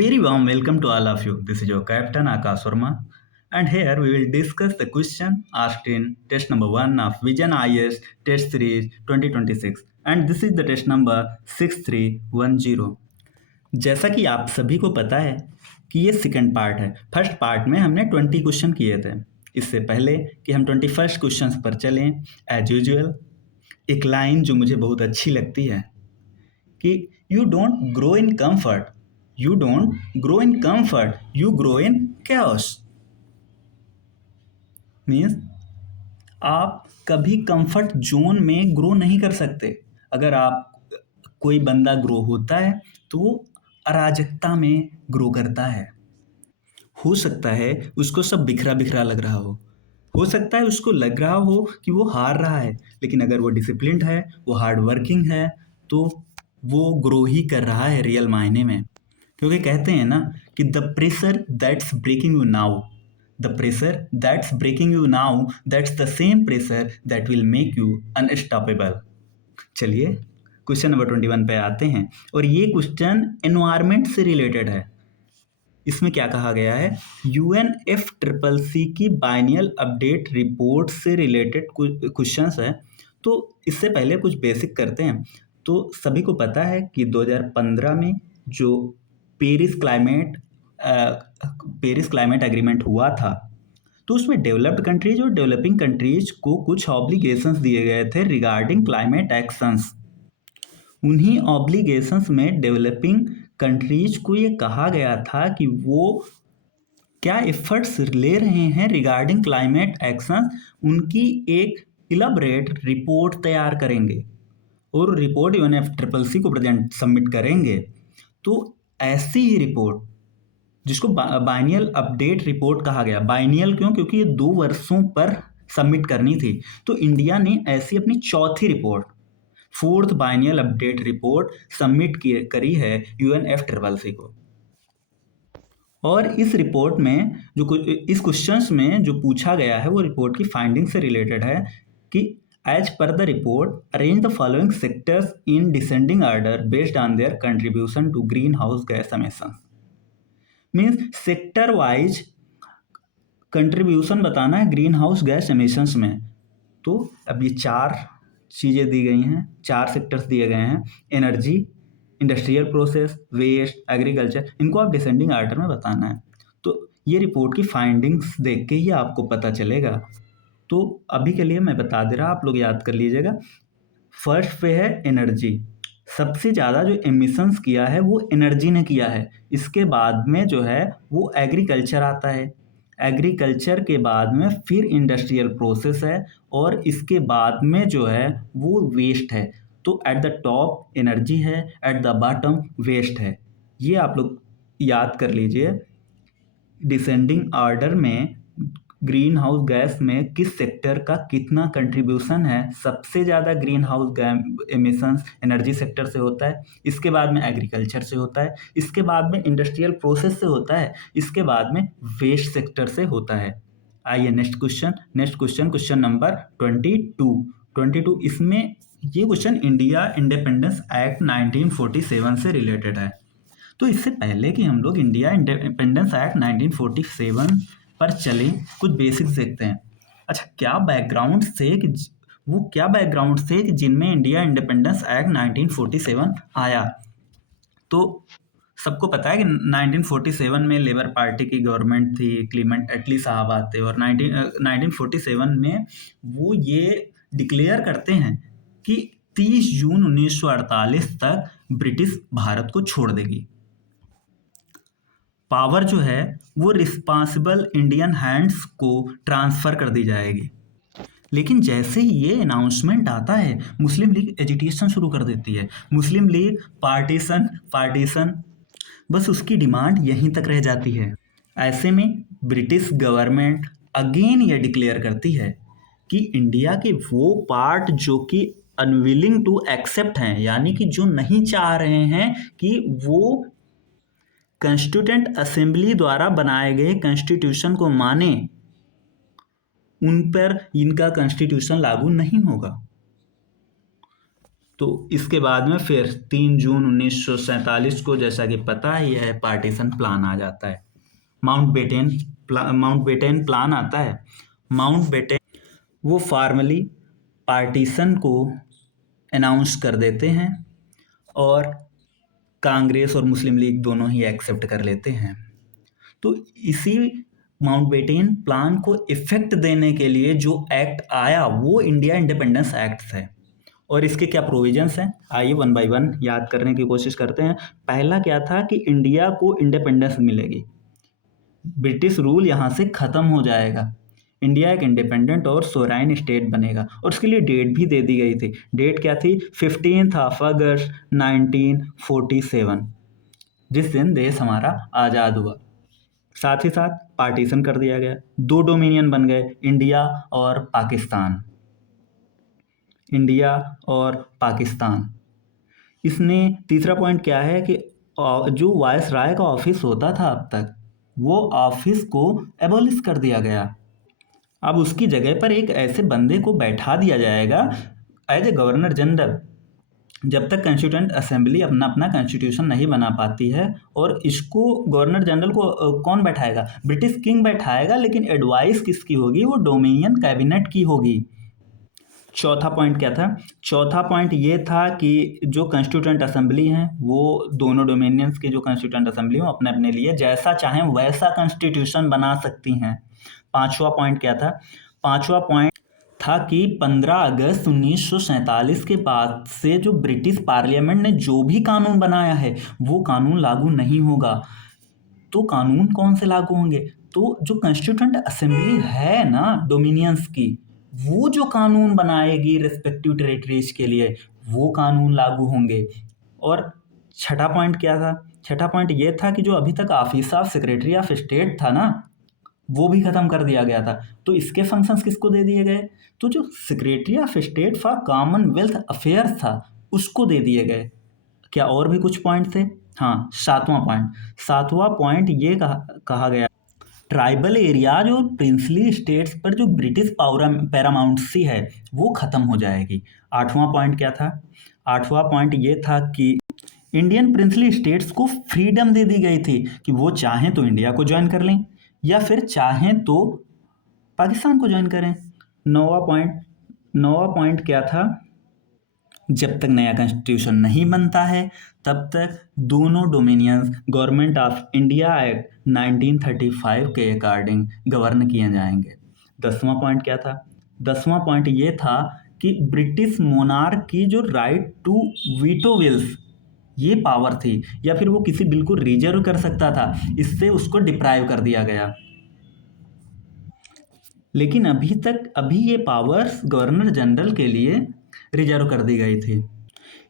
Very warm welcome to all of you. This is your captain Akash Verma, and here we will discuss the question asked in test number 1 of Vision IS Test Series 2026, and this is the test number 6310. जैसा कि आप सभी को पता है कि ये second part है। फर्स्ट पार्ट में हमने 20 क्वेश्चन किए थे। इससे पहले कि हम 21st क्वेश्चन पर चलें, एज यूजुअल एक लाइन जो मुझे बहुत अच्छी लगती है कि you don't grow in comfort, you don't grow in comfort, you grow in chaos. Means आप कभी कंफर्ट जोन में ग्रो नहीं कर सकते। अगर आप कोई बंदा ग्रो होता है तो वो अराजकता में ग्रो करता है। हो सकता है उसको सब बिखरा बिखरा लग रहा हो सकता है उसको लग रहा हो कि वो हार रहा है, लेकिन अगर वो डिसिप्लिन्ड है, वो हार्ड वर्किंग है, तो वो ग्रो ही कर रहा है रियल मायने में। क्योंकि कहते हैं ना कि the pressure that's breaking you now, the pressure that's breaking you now, that's the same pressure that will make you unstoppable. चलिए क्वेश्चन नंबर 21 पे आते हैं, और ये क्वेश्चन एनवायरमेंट से रिलेटेड है। इसमें क्या कहा गया है, UNFCCC की बाइनियल अपडेट रिपोर्ट से रिलेटेड क्वेश्चंस है। तो इससे पहले कुछ बेसिक करते हैं। तो सभी को पता है कि 2015 में जो पेरिस क्लाइमेट एग्रीमेंट हुआ था, तो उसमें डेवलप्ड कंट्रीज और डेवलपिंग कंट्रीज को कुछ ऑब्लिगेशंस दिए गए थे रिगार्डिंग क्लाइमेट एक्शंस। उन्हीं ऑब्लिगेशंस में डेवलपिंग कंट्रीज को ये कहा गया था कि वो क्या एफर्ट्स ले रहे हैं रिगार्डिंग क्लाइमेट एक्शन, उनकी एक इलाबरेट रिपोर्ट तैयार करेंगे और रिपोर्ट UNFCCC को प्रेजेंट सबमिट करेंगे। तो ऐसी ही रिपोर्ट जिसको बाइनियल अपडेट रिपोर्ट कहा गया। बाइनियल क्यों? क्योंकि ये 2 वर्षों पर सबमिट करनी थी। तो इंडिया ने ऐसी अपनी चौथी report, 4th biennial update report submit करी है UNFCCC को। और इस रिपोर्ट में जो इस क्वेश्चंस में जो पूछा गया है वो रिपोर्ट की फाइंडिंग से रिलेटेड है कि as per the report arrange the following sectors in descending order based on their contribution to green house gas emission. Means sector wise contribution बताना है ग्रीन हाउस गैस एमिशंस में। तो अब ये 4 चीज़ें दी गई हैं, 4 सेक्टर्स दिए गए हैं, energy, industrial process, waste, agriculture. इनको आप डिसेंडिंग ऑर्डर में बताना है। तो ये रिपोर्ट की फाइंडिंग्स देख के ही आपको पता चलेगा। तो अभी के लिए मैं बता दे रहा, आप लोग याद कर लीजिएगा। फर्स्ट पे है एनर्जी। सबसे ज़्यादा जो एमिशंस किया है वो एनर्जी ने किया है। इसके बाद में जो है वो एग्रीकल्चर आता है। एग्रीकल्चर के बाद में फिर इंडस्ट्रियल प्रोसेस है, और इसके बाद में जो है वो वेस्ट है। तो एट द टॉप एनर्जी है, एट द बॉटम वेस्ट है। ये आप लोग याद कर लीजिए। डिसेंडिंग ऑर्डर में ग्रीन हाउस गैस में किस सेक्टर का कितना कंट्रीब्यूशन है। सबसे ज़्यादा green house emissions energy sector से होता है, इसके बाद में एग्रीकल्चर से होता है, इसके बाद में इंडस्ट्रियल प्रोसेस से होता है, इसके बाद में वेस्ट सेक्टर से होता है। आइए नेक्स्ट क्वेश्चन, क्वेश्चन नंबर 22। इसमें ये क्वेश्चन इंडिया इंडिपेंडेंस एक्ट 1947 से रिलेटेड है। तो इससे पहले कि हम लोग इंडिया इंडिपेंडेंस एक्ट 1947 पर चले, कुछ बेसिक्स देखते हैं। अच्छा, क्या बैकग्राउंड से कि जिनमें इंडिया इंडिपेंडेंस एक्ट 1947 आया। तो सबको पता है कि 1947 में लेबर पार्टी की गवर्नमेंट थी, क्लीमेंट एटली साहब आते, और 1947 में वो ये डिक्लेयर करते हैं कि 30 जून 1948 तक ब्रिटिश भारत को छोड़ देगी। पावर जो है वो रिस्पॉन्सिबल इंडियन हैंड्स को ट्रांसफ़र कर दी जाएगी। लेकिन जैसे ही ये अनाउंसमेंट आता है, मुस्लिम लीग एजिटेशन शुरू कर देती है। मुस्लिम लीग पार्टीशन, बस उसकी डिमांड यहीं तक रह जाती है। ऐसे में ब्रिटिश गवर्नमेंट अगेन ये डिक्लेयर करती है कि इंडिया के वो पार्ट जो कि अनविलिंग टू एक्सेप्ट हैं, यानी कि जो नहीं चाह रहे हैं कि वो कॉन्स्टिट्यूएंट असेंबली द्वारा बनाए गए कॉन्स्टिट्यूशन को माने, उन पर इनका कॉन्स्टिट्यूशन लागू नहीं होगा। तो इसके बाद में फिर 3 जून 1947 को, जैसा कि पता ही है, पार्टीशन प्लान आ जाता है। माउंट बेटेन प्लान आता है। माउंट बेटेन वो फार्मली पार्टीशन को अनाउंस कर देते हैं और कांग्रेस और मुस्लिम लीग दोनों ही एक्सेप्ट कर लेते हैं। तो इसी माउंटबेटन प्लान को इफेक्ट देने के लिए जो एक्ट आया वो इंडिया इंडिपेंडेंस एक्ट है। और इसके क्या प्रोविजंस हैं, आइए वन बाय वन याद करने की कोशिश करते हैं। पहला क्या था कि इंडिया को इंडिपेंडेंस मिलेगी, ब्रिटिश रूल यहाँ से ख़त्म हो जाएगा, इंडिया एक इंडिपेंडेंट और सोवरेन स्टेट बनेगा। और उसके लिए डेट भी दे दी गई थी। डेट क्या थी? 15 अगस्त 1947, जिस दिन देश हमारा आज़ाद हुआ। साथ ही साथ पार्टीशन कर दिया गया, 2 डोमिनियन बन गए, इंडिया और पाकिस्तान। इंडिया और पाकिस्तान। इसने तीसरा पॉइंट क्या है कि जो वायस राय का ऑफिस होता था अब तक, वो ऑफिस को एबॉलिश कर दिया गया। अब उसकी जगह पर एक ऐसे बंदे को बैठा दिया जाएगा एज ए गवर्नर जनरल। जब तक कॉन्स्टिट्यूएंट असेंबली अपना अपना कॉन्स्टिट्यूशन नहीं बना पाती है, और इसको गवर्नर जनरल को कौन बैठाएगा? ब्रिटिश किंग बैठाएगा, लेकिन एडवाइस किसकी होगी? वो डोमिनियन कैबिनेट की होगी। चौथा पॉइंट क्या था? चौथा पॉइंट ये था कि जो कॉन्स्टिट्यूएंट असेंबली हैं, वो दोनों डोमिनियंस की जो कॉन्स्टिट्यूएंट असेंबली हो अपने अपने लिए जैसा चाहें वैसा कॉन्स्टिट्यूशन बना सकती हैं। पांचवा पॉइंट क्या था? पांचवा पॉइंट था कि 15 अगस्त 1947 के बाद से जो ब्रिटिश पार्लियामेंट ने जो भी कानून बनाया है वो कानून लागू नहीं होगा। तो कानून कौन से लागू होंगे? तो जो कॉन्स्टिट्यूएंट असेंबली है ना डोमिनियंस की, वो जो कानून बनाएगी रिस्पेक्टिव टेरिटरीज के लिए, वो कानून लागू होंगे। और छठा पॉइंट क्या था? छठा पॉइंट ये था कि जो अभी तक office of secretary of state था ना, वो भी ख़त्म कर दिया गया था। तो इसके फंक्शंस किसको दे दिए गए? तो जो secretary of state for Commonwealth affairs था उसको दे दिए गए। क्या और भी कुछ पॉइंट थे? हाँ, सातवां पॉइंट ये कहा गया, ट्राइबल एरियाज और प्रिंसली स्टेट्स पर जो ब्रिटिश पैरामाउंटेसी है वो ख़त्म हो जाएगी। आठवां पॉइंट क्या था? आठवां पॉइंट ये था कि इंडियन प्रिंसली स्टेट्स को फ्रीडम दे दी गई थी कि वो चाहें तो इंडिया को ज्वाइन कर लें या फिर चाहें तो पाकिस्तान को ज्वाइन करें। नौवां पॉइंट क्या था? जब तक नया कॉन्स्टिट्यूशन नहीं बनता है तब तक दोनों dominions government of India act 1935 के अकॉर्डिंग गवर्न किए जाएंगे। 10वां पॉइंट क्या था? 10वां पॉइंट ये था कि ब्रिटिश मोनार्क की जो राइट टू वीटो विल्स, ये पावर थी, या फिर वो किसी बिल को रिजर्व कर सकता था, इससे उसको डिप्राइव कर दिया गया। लेकिन अभी ये पावर्स गवर्नर जनरल के लिए रिजर्व कर दी गई थी।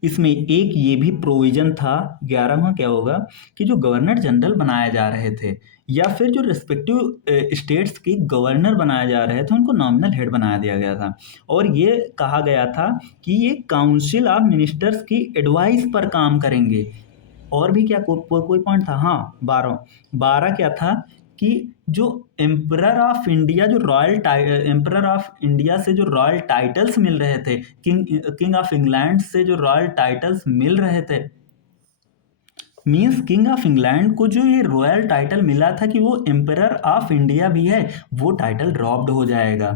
इसमें एक ये भी प्रोविज़न था, 11वां क्या होगा, कि जो गवर्नर जनरल बनाए जा रहे थे या फिर जो रिस्पेक्टिव स्टेट्स की गवर्नर बनाए जा रहे थे उनको नॉमिनल हेड बनाया दिया गया था। और ये कहा गया था कि ये काउंसिल ऑफ मिनिस्टर्स की एडवाइस पर काम करेंगे। और भी क्या कोई पॉइंट था? हाँ, 12 क्या था कि जो एम्परर ऑफ इंडिया से जो रॉयल टाइटल्स मिल रहे थे, किंग ऑफ इंग्लैंड से जो रॉयल टाइटल्स मिल रहे थे, मीन्स किंग ऑफ इंग्लैंड को जो ये रॉयल टाइटल मिला था कि वो एम्परर ऑफ इंडिया भी है, वो टाइटल ड्रॉप्ड हो जाएगा।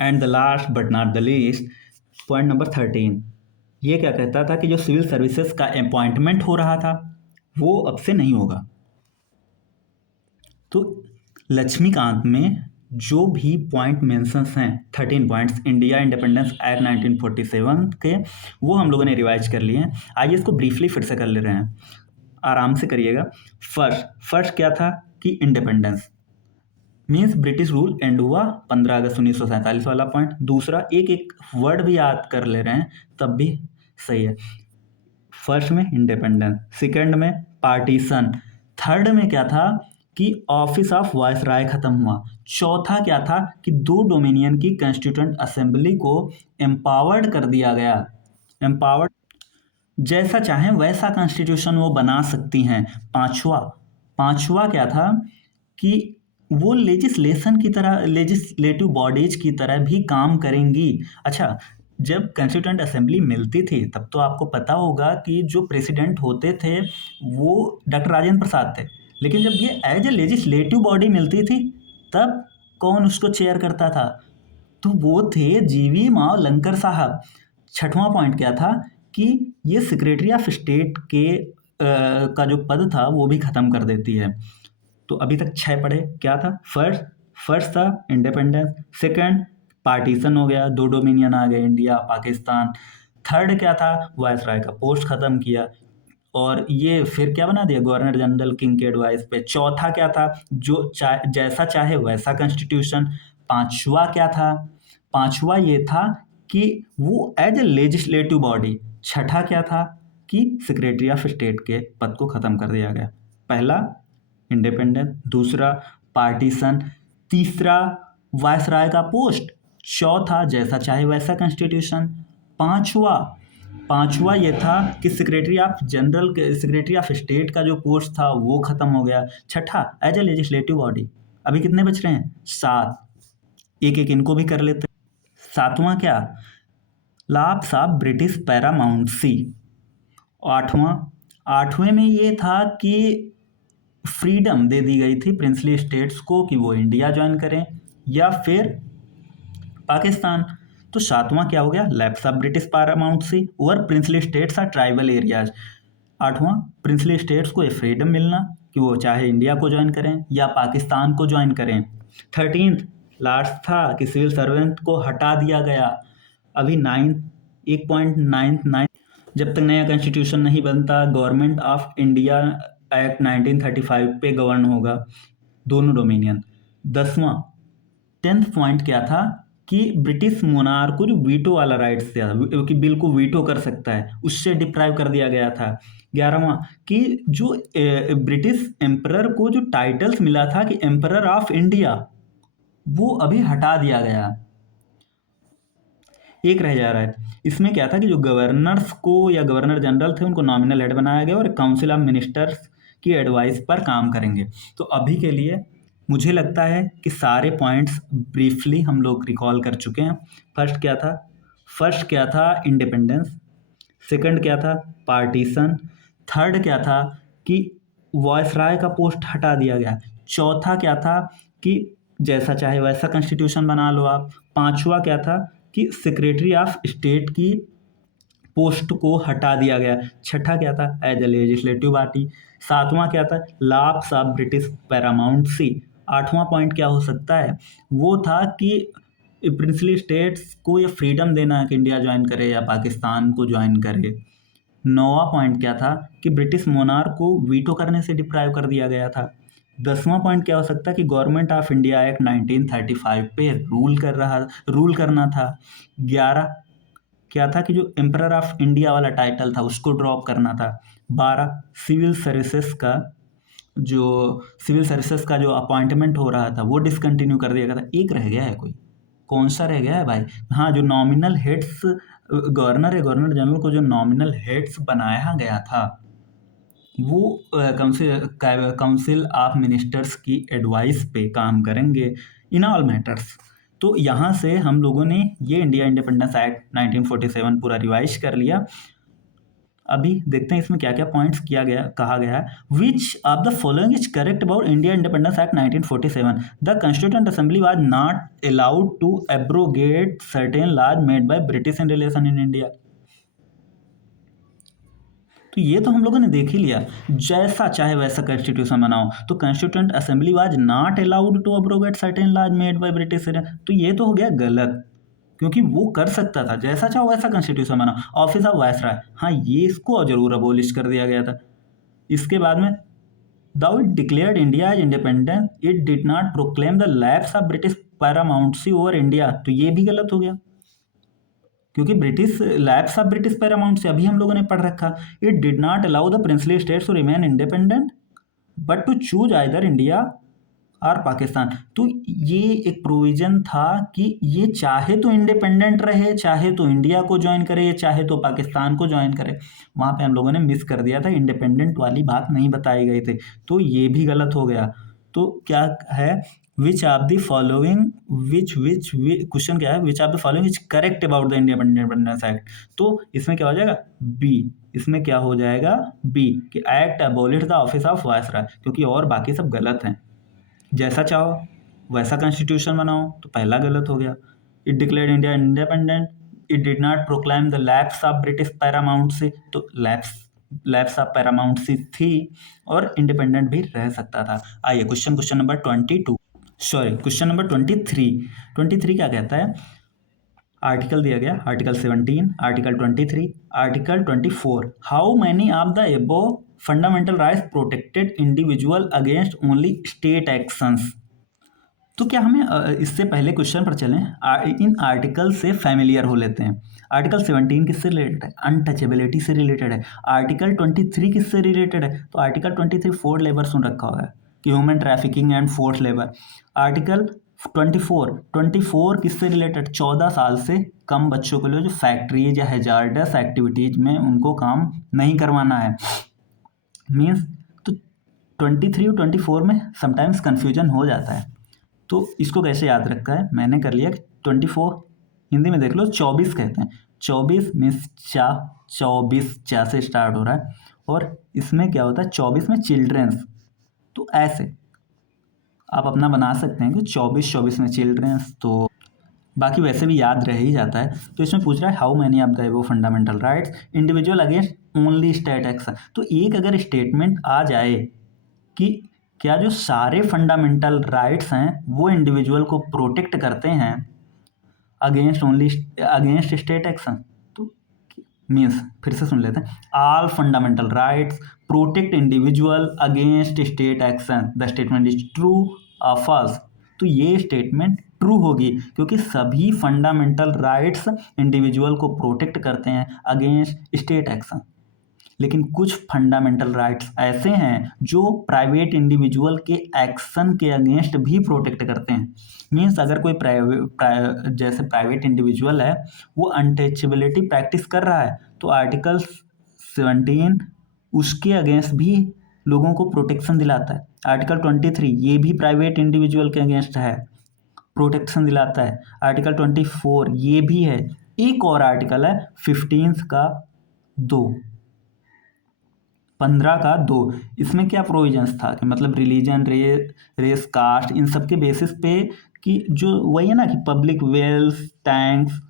And the last but not the least, point number 13, ये क्या कहता था कि जो सिविल सर्विसेज का अपॉइंटमेंट हो रहा था वो अब से नहीं होगा। तो लक्ष्मीकांत में जो भी पॉइंट मेंशंस हैं, 13 पॉइंट्स इंडिया इंडिपेंडेंस एक्ट 1947 के, वो हम लोगों ने रिवाइज कर लिए हैं। आइए इसको ब्रीफली फिर से कर ले रहे हैं, आराम से करिएगा। फर्स्ट क्या था कि independence means British rule and हुआ 15 अगस्त 1947 वाला पॉइंट। दूसरा, एक वर्ड भी याद कर ले रहे हैं तब भी सही है। फर्स्ट में इंडिपेंडेंस, सेकंड में पार्टीशन, थर्ड में क्या था कि ऑफिस ऑफ वायसराय खत्म हुआ। चौथा क्या था कि 2 डोमिनियन की कॉन्स्टिट्यूएंट असेंबली को एम्पावर्ड कर दिया गया। एम्पावर्ड, जैसा चाहें वैसा कॉन्स्टिट्यूशन वो बना सकती हैं। पांचवा क्या था कि वो लेजिस्लेशन की तरह, लेजिस्लेटिव बॉडीज की तरह भी काम करेंगी। अच्छा, जब कॉन्स्टिट्यूएंट असेंबली मिलती थी तब तो आपको पता होगा कि जो प्रेसिडेंट होते थे वो डॉक्टर राजेंद्र प्रसाद थे, लेकिन जब ये एज ए लेजिस्लेटिव बॉडी मिलती थी तब कौन उसको चेयर करता था? तो वो थे जीवी मावलंकर साहब। छठवां पॉइंट क्या था कि ये सेक्रेटरी ऑफ स्टेट के का जो पद था वो भी ख़त्म कर देती है। तो अभी तक 6 पढ़े। क्या था? फर्स्ट था इंडिपेंडेंस, सेकंड पार्टीशन हो गया, 2 डोमिनियन आ गए, इंडिया पाकिस्तान। थर्ड क्या था? वायसराय का पोस्ट ख़त्म किया और ये फिर क्या बना दिया? गवर्नर जनरल किंग के एडवाइस पे। चौथा क्या था? जो जैसा चाहे वैसा कॉन्स्टिट्यूशन। पांचवा क्या था? पांचवा ये था कि वो एज ए लेजिस्लेटिव बॉडी। छठा क्या था? कि सेक्रेटरी ऑफ स्टेट के पद को ख़त्म कर दिया गया। पहला इंडिपेंडेंस, दूसरा पार्टीशन, तीसरा वायसराय का पोस्ट, चौथा जैसा चाहे वैसा कॉन्स्टिट्यूशन, पांचवा ये था कि सेक्रेटरी ऑफ स्टेट का जो पोस्ट था वो खत्म हो गया। छठा एज ए लेजिस्लेटिव बॉडी। अभी कितने बच रहे हैं? 7। एक एक इनको भी कर लेते हैं। सातवां क्या? Laughs of British paramountcy. आठवें में ये था कि फ्रीडम दे दी गई थी प्रिंसली स्टेट्स को कि वो इंडिया ज्वाइन करें या फिर पाकिस्तान। तो सातवां क्या हो गया? Lapse of British paramountcy over princely states or tribal areas. आठवां, प्रिंसली स्टेट्स को ये फ्रीडम मिलना कि वो चाहे इंडिया को ज्वाइन करें या पाकिस्तान को ज्वाइन करें। 13th लास्ट था कि सिविल सर्वेंट को हटा दिया गया। अभी 1.99 जब तक नया कॉन्स्टिट्यूशन नहीं बनता गवर्नमेंट ऑफ इंडिया एक्ट 1935 पे गवर्न होगा दोनों डोमिनियन। 10th पॉइंट क्या था कि ब्रिटिश मोनार्क को जो वीटो वाला राइट्स था कि बिल को वीटो कर सकता है उससे डिप्राइव कर दिया गया था। 11वां कि जो ब्रिटिश एम्परर को जो टाइटल्स मिला था कि एम्परर ऑफ इंडिया वो अभी हटा दिया गया। एक रह जा रहा है। इसमें क्या था कि जो गवर्नर्स को या गवर्नर जनरल थे उनको नॉमिनल हेड बनाया गया और काउंसिल ऑफ मिनिस्टर्स की एडवाइस पर काम करेंगे। तो अभी के लिए मुझे लगता है कि सारे पॉइंट्स ब्रीफली हम लोग रिकॉल कर चुके हैं। फर्स्ट क्या था? इंडिपेंडेंस। सेकंड क्या था? पार्टीशन। थर्ड क्या था? कि वायसराय का पोस्ट हटा दिया गया। चौथा क्या था? कि जैसा चाहे वैसा कॉन्स्टिट्यूशन बना लो आप। पांचवा क्या था? कि सेक्रेटरी ऑफ स्टेट की पोस्ट को हटा दिया गया। छठा क्या था? As a legislative body. सातवां क्या था? Lapse of British paramountcy. आठवां पॉइंट क्या हो सकता है? वो था कि प्रिंसली स्टेट्स को ये फ्रीडम देना कि इंडिया ज्वाइन करे या पाकिस्तान को ज्वाइन करे। 9वां पॉइंट क्या था? कि ब्रिटिश मोनार्क को वीटो करने से डिप्राइव कर दिया गया था। 10वां पॉइंट क्या हो सकता है? कि गवर्नमेंट ऑफ इंडिया एक्ट 1935 पे रूल करना था। 11 क्या था? कि जो एम्परर ऑफ इंडिया वाला टाइटल था उसको ड्रॉप करना था। 12 सिविल सर्विसेज का जो अपॉइंटमेंट हो रहा था वो डिसकंटिन्यू कर दिया गया था। एक रह गया है कोई, कौन सा रह गया है भाई? हाँ, जो नॉमिनल हेड्स गवर्नर जनरल को जो नॉमिनल हेड्स बनाया गया था वो काउंसिल ऑफ मिनिस्टर्स की एडवाइस पे काम करेंगे इन ऑल मैटर्स। तो यहाँ से हम लोगों ने ये इंडिया इंडिपेंडेंस एक्ट 1947 पूरा रिवाइज कर लिया। अभी देखते हैं इसमें क्या क्या पॉइंट्स कहा गया है। Which of the following is correct about India independence act 1947? The constituent assembly was not allowed to abrogate certain laws made by British in relation in India. तो ये तो हम लोगों ने देख ही लिया, जैसा चाहे वैसा कॉन्स्टिट्यूशन बनाओ। तो constituent assembly was not allowed to abrogate certain laws made by British. तो ये तो हो गया गलत, क्योंकि वो कर सकता था जैसा चाहो वैसा कॉन्स्टिट्यूशन बनाओ। ऑफिस ऑफ वायसराय, हाँ ये इसको जरूर अबोलिश कर दिया गया था। इसके बाद में though it declared India as independent, it did not proclaim the lapse of British paramountcy over India. तो ये भी गलत हो गया, क्योंकि लैप्स ऑफ ब्रिटिश पैरामाउंट से अभी हम लोगों ने पढ़ रखा। It did not allow the princely states to remain independent but to choose either India और पाकिस्तान। तो ये एक प्रोविजन था कि ये चाहे तो इंडिपेंडेंट रहे, चाहे तो इंडिया को ज्वाइन करे, चाहे तो पाकिस्तान को ज्वाइन करे। वहाँ पे हम लोगों ने मिस कर दिया था, इंडिपेंडेंट वाली बात नहीं बताई गई थी, तो ये भी गलत हो गया। तो क्या है? Which of the following which question क्या है, which of the following is correct about the independence act. तो इसमें क्या हो जाएगा बी, इसमें क्या हो जाएगा बी कि act abolish the office of viceroy, क्योंकि और बाकी सब गलत हैं। जैसा चाहो वैसा कॉन्स्टिट्यूशन बनाओ, तो पहला गलत हो गया। It declared India independent, it did not proclaim the lapse of British paramountcy, तो लैप्स ऑफ पैरामाउंटसी थी और इंडिपेंडेंट भी रह सकता था। आइए question number 22, sorry question number 23 क्या कहता है। आर्टिकल दिया गया article 17, article 23, article 24, how many of the above fundamental rights protected individual against only state actions. तो क्या हमें इससे पहले क्वेश्चन पर चलें, इन आर्टिकल से फैमिलियर हो लेते हैं। आर्टिकल 17 किससे रिलेटेड है, अनटचेबिलिटी से रिलेटेड है। आर्टिकल 23 किससे रिलेटेड है, तो आर्टिकल 23 फोर्ड लेबर सुन रखा होगा कि human trafficking and force labour. Article 24 किससे रिलेटेड, 14 साल से कम बच्चों के लिए जो फैक्ट्रीज या हैजार्डस एक्टिविटीज में उनको काम नहीं करवाना है। मीन्स तो 23 और 24 में समटाइम्स कन्फ्यूजन हो जाता है, तो इसको कैसे याद रखा है, मैंने कर लिया कि 24 हिंदी में देख लो 24 कहते हैं। 24 मीन्स 24 से स्टार्ट हो रहा है, और इसमें क्या होता है 24 में चिल्ड्रेंस, तो ऐसे आप अपना बना सकते हैं कि 24 में चिल्ड्रेंस, तो बाकी वैसे भी याद रह ही जाता है। तो इसमें पूछ रहा है how many of the above fundamental rights individual against only state action. तो एक अगर स्टेटमेंट आ जाए कि क्या जो सारे फंडामेंटल राइट्स हैं वो इंडिविजुअल को प्रोटेक्ट करते हैं अगेंस्ट स्टेट एक्शन, तो मीन्स फिर से सुन लेते हैं, all fundamental rights protect individual against state action, the statement is true और फॉल्स। तो ये स्टेटमेंट ट्रू होगी क्योंकि सभी फंडामेंटल राइट्स इंडिविजुअल को प्रोटेक्ट करते हैं अगेंस्ट स्टेट एक्शन। लेकिन कुछ फंडामेंटल राइट्स ऐसे हैं जो प्राइवेट इंडिविजुअल के एक्शन के अगेंस्ट भी प्रोटेक्ट करते हैं। मीन्स अगर कोई जैसे प्राइवेट इंडिविजुअल है वो अनटचेबिलिटी प्रैक्टिस कर रहा है, तो आर्टिकल 17 उसके अगेंस्ट भी लोगों को प्रोटेक्शन दिलाता है। आर्टिकल 23 ये भी प्राइवेट इंडिविजुअल के अगेंस्ट है, प्रोटेक्शन दिलाता है। आर्टिकल 24 ये भी है। एक और आर्टिकल है 15 का 2, 15 का 2, इसमें क्या प्रोविजंस था कि मतलब रिलीजन, रेस, कास्ट, इन सब के बेसिस पे कि जो वही है ना कि पब्लिक वेल्थ, टैंक्स,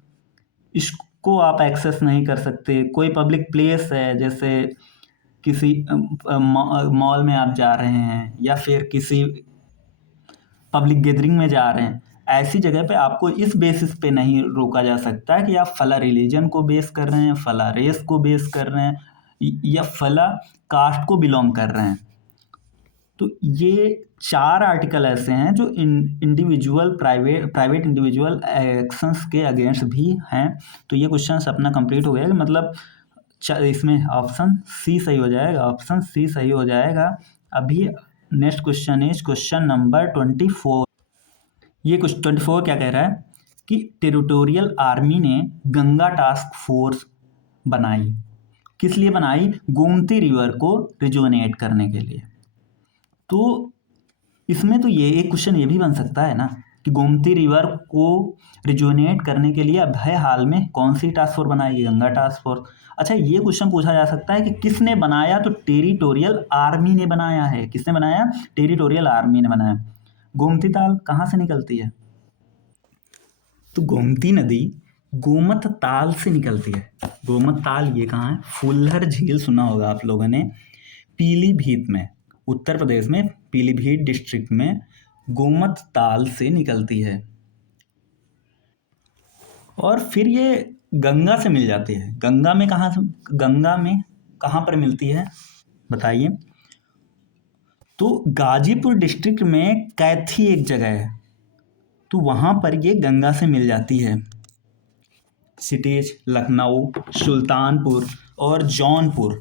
इसको आप एक्सेस नहीं कर सकते। कोई पब्लिक प्लेस है जैसे किसी मॉल में आप जा रहे हैं या फिर किसी पब्लिक गैदरिंग में जा रहे हैं, ऐसी जगह पे आपको इस बेसिस पे नहीं रोका जा सकता कि आप फला रिलीजन को बेस कर रहे हैं, फला रेस को बेस कर रहे हैं या फला कास्ट को बिलोंग कर रहे हैं। तो ये 4 आर्टिकल ऐसे हैं जो इंडिविजुअल प्राइवेट इंडिविजुअल एक्शंस के अगेंस्ट भी हैं। तो ये क्वेश्चन अपना कंप्लीट हो गया कि मतलब इसमें ऑप्शन सी सही हो जाएगा, ऑप्शन सी सही हो जाएगा। अभी next question is question number 24। ये क्वेश्चन 24 क्या कह रहा है कि टेरिटोरियल आर्मी ने गंगा टास्क फोर्स बनाई, किस लिए बनाई, गोमती रिवर को रिजोनेट करने के लिए। तो इसमें तो ये एक क्वेश्चन ये भी बन सकता है ना कि गोमती रिवर को रिजोनेट करने के लिए अभी हाल में कौन सी टास्क फोर्स बनाई, गंगा टास्क फोर्स। अच्छा, ये क्वेश्चन पूछा जा सकता है कि किसने बनाया, तो टेरिटोरियल आर्मी ने बनाया है। किसने बनाया, टेरिटोरियल आर्मी ने बनाया। गोमती ताल कहाँ से निकलती है, तो गोमती नदी गोमत ताल से निकलती है। गोमत ताल ये कहाँ है, फुल्लर झील सुना होगा आप लोगों ने, पीलीभीत में, उत्तर प्रदेश में पीलीभीत डिस्ट्रिक्ट में गोमत ताल से निकलती है और फिर ये गंगा से मिल जाती है। गंगा में कहाँ पर मिलती है बताइए, तो गाजीपुर डिस्ट्रिक्ट में कैथी एक जगह है, तो वहाँ पर ये गंगा से मिल जाती है। सिटीज लखनऊ, सुल्तानपुर और जौनपुर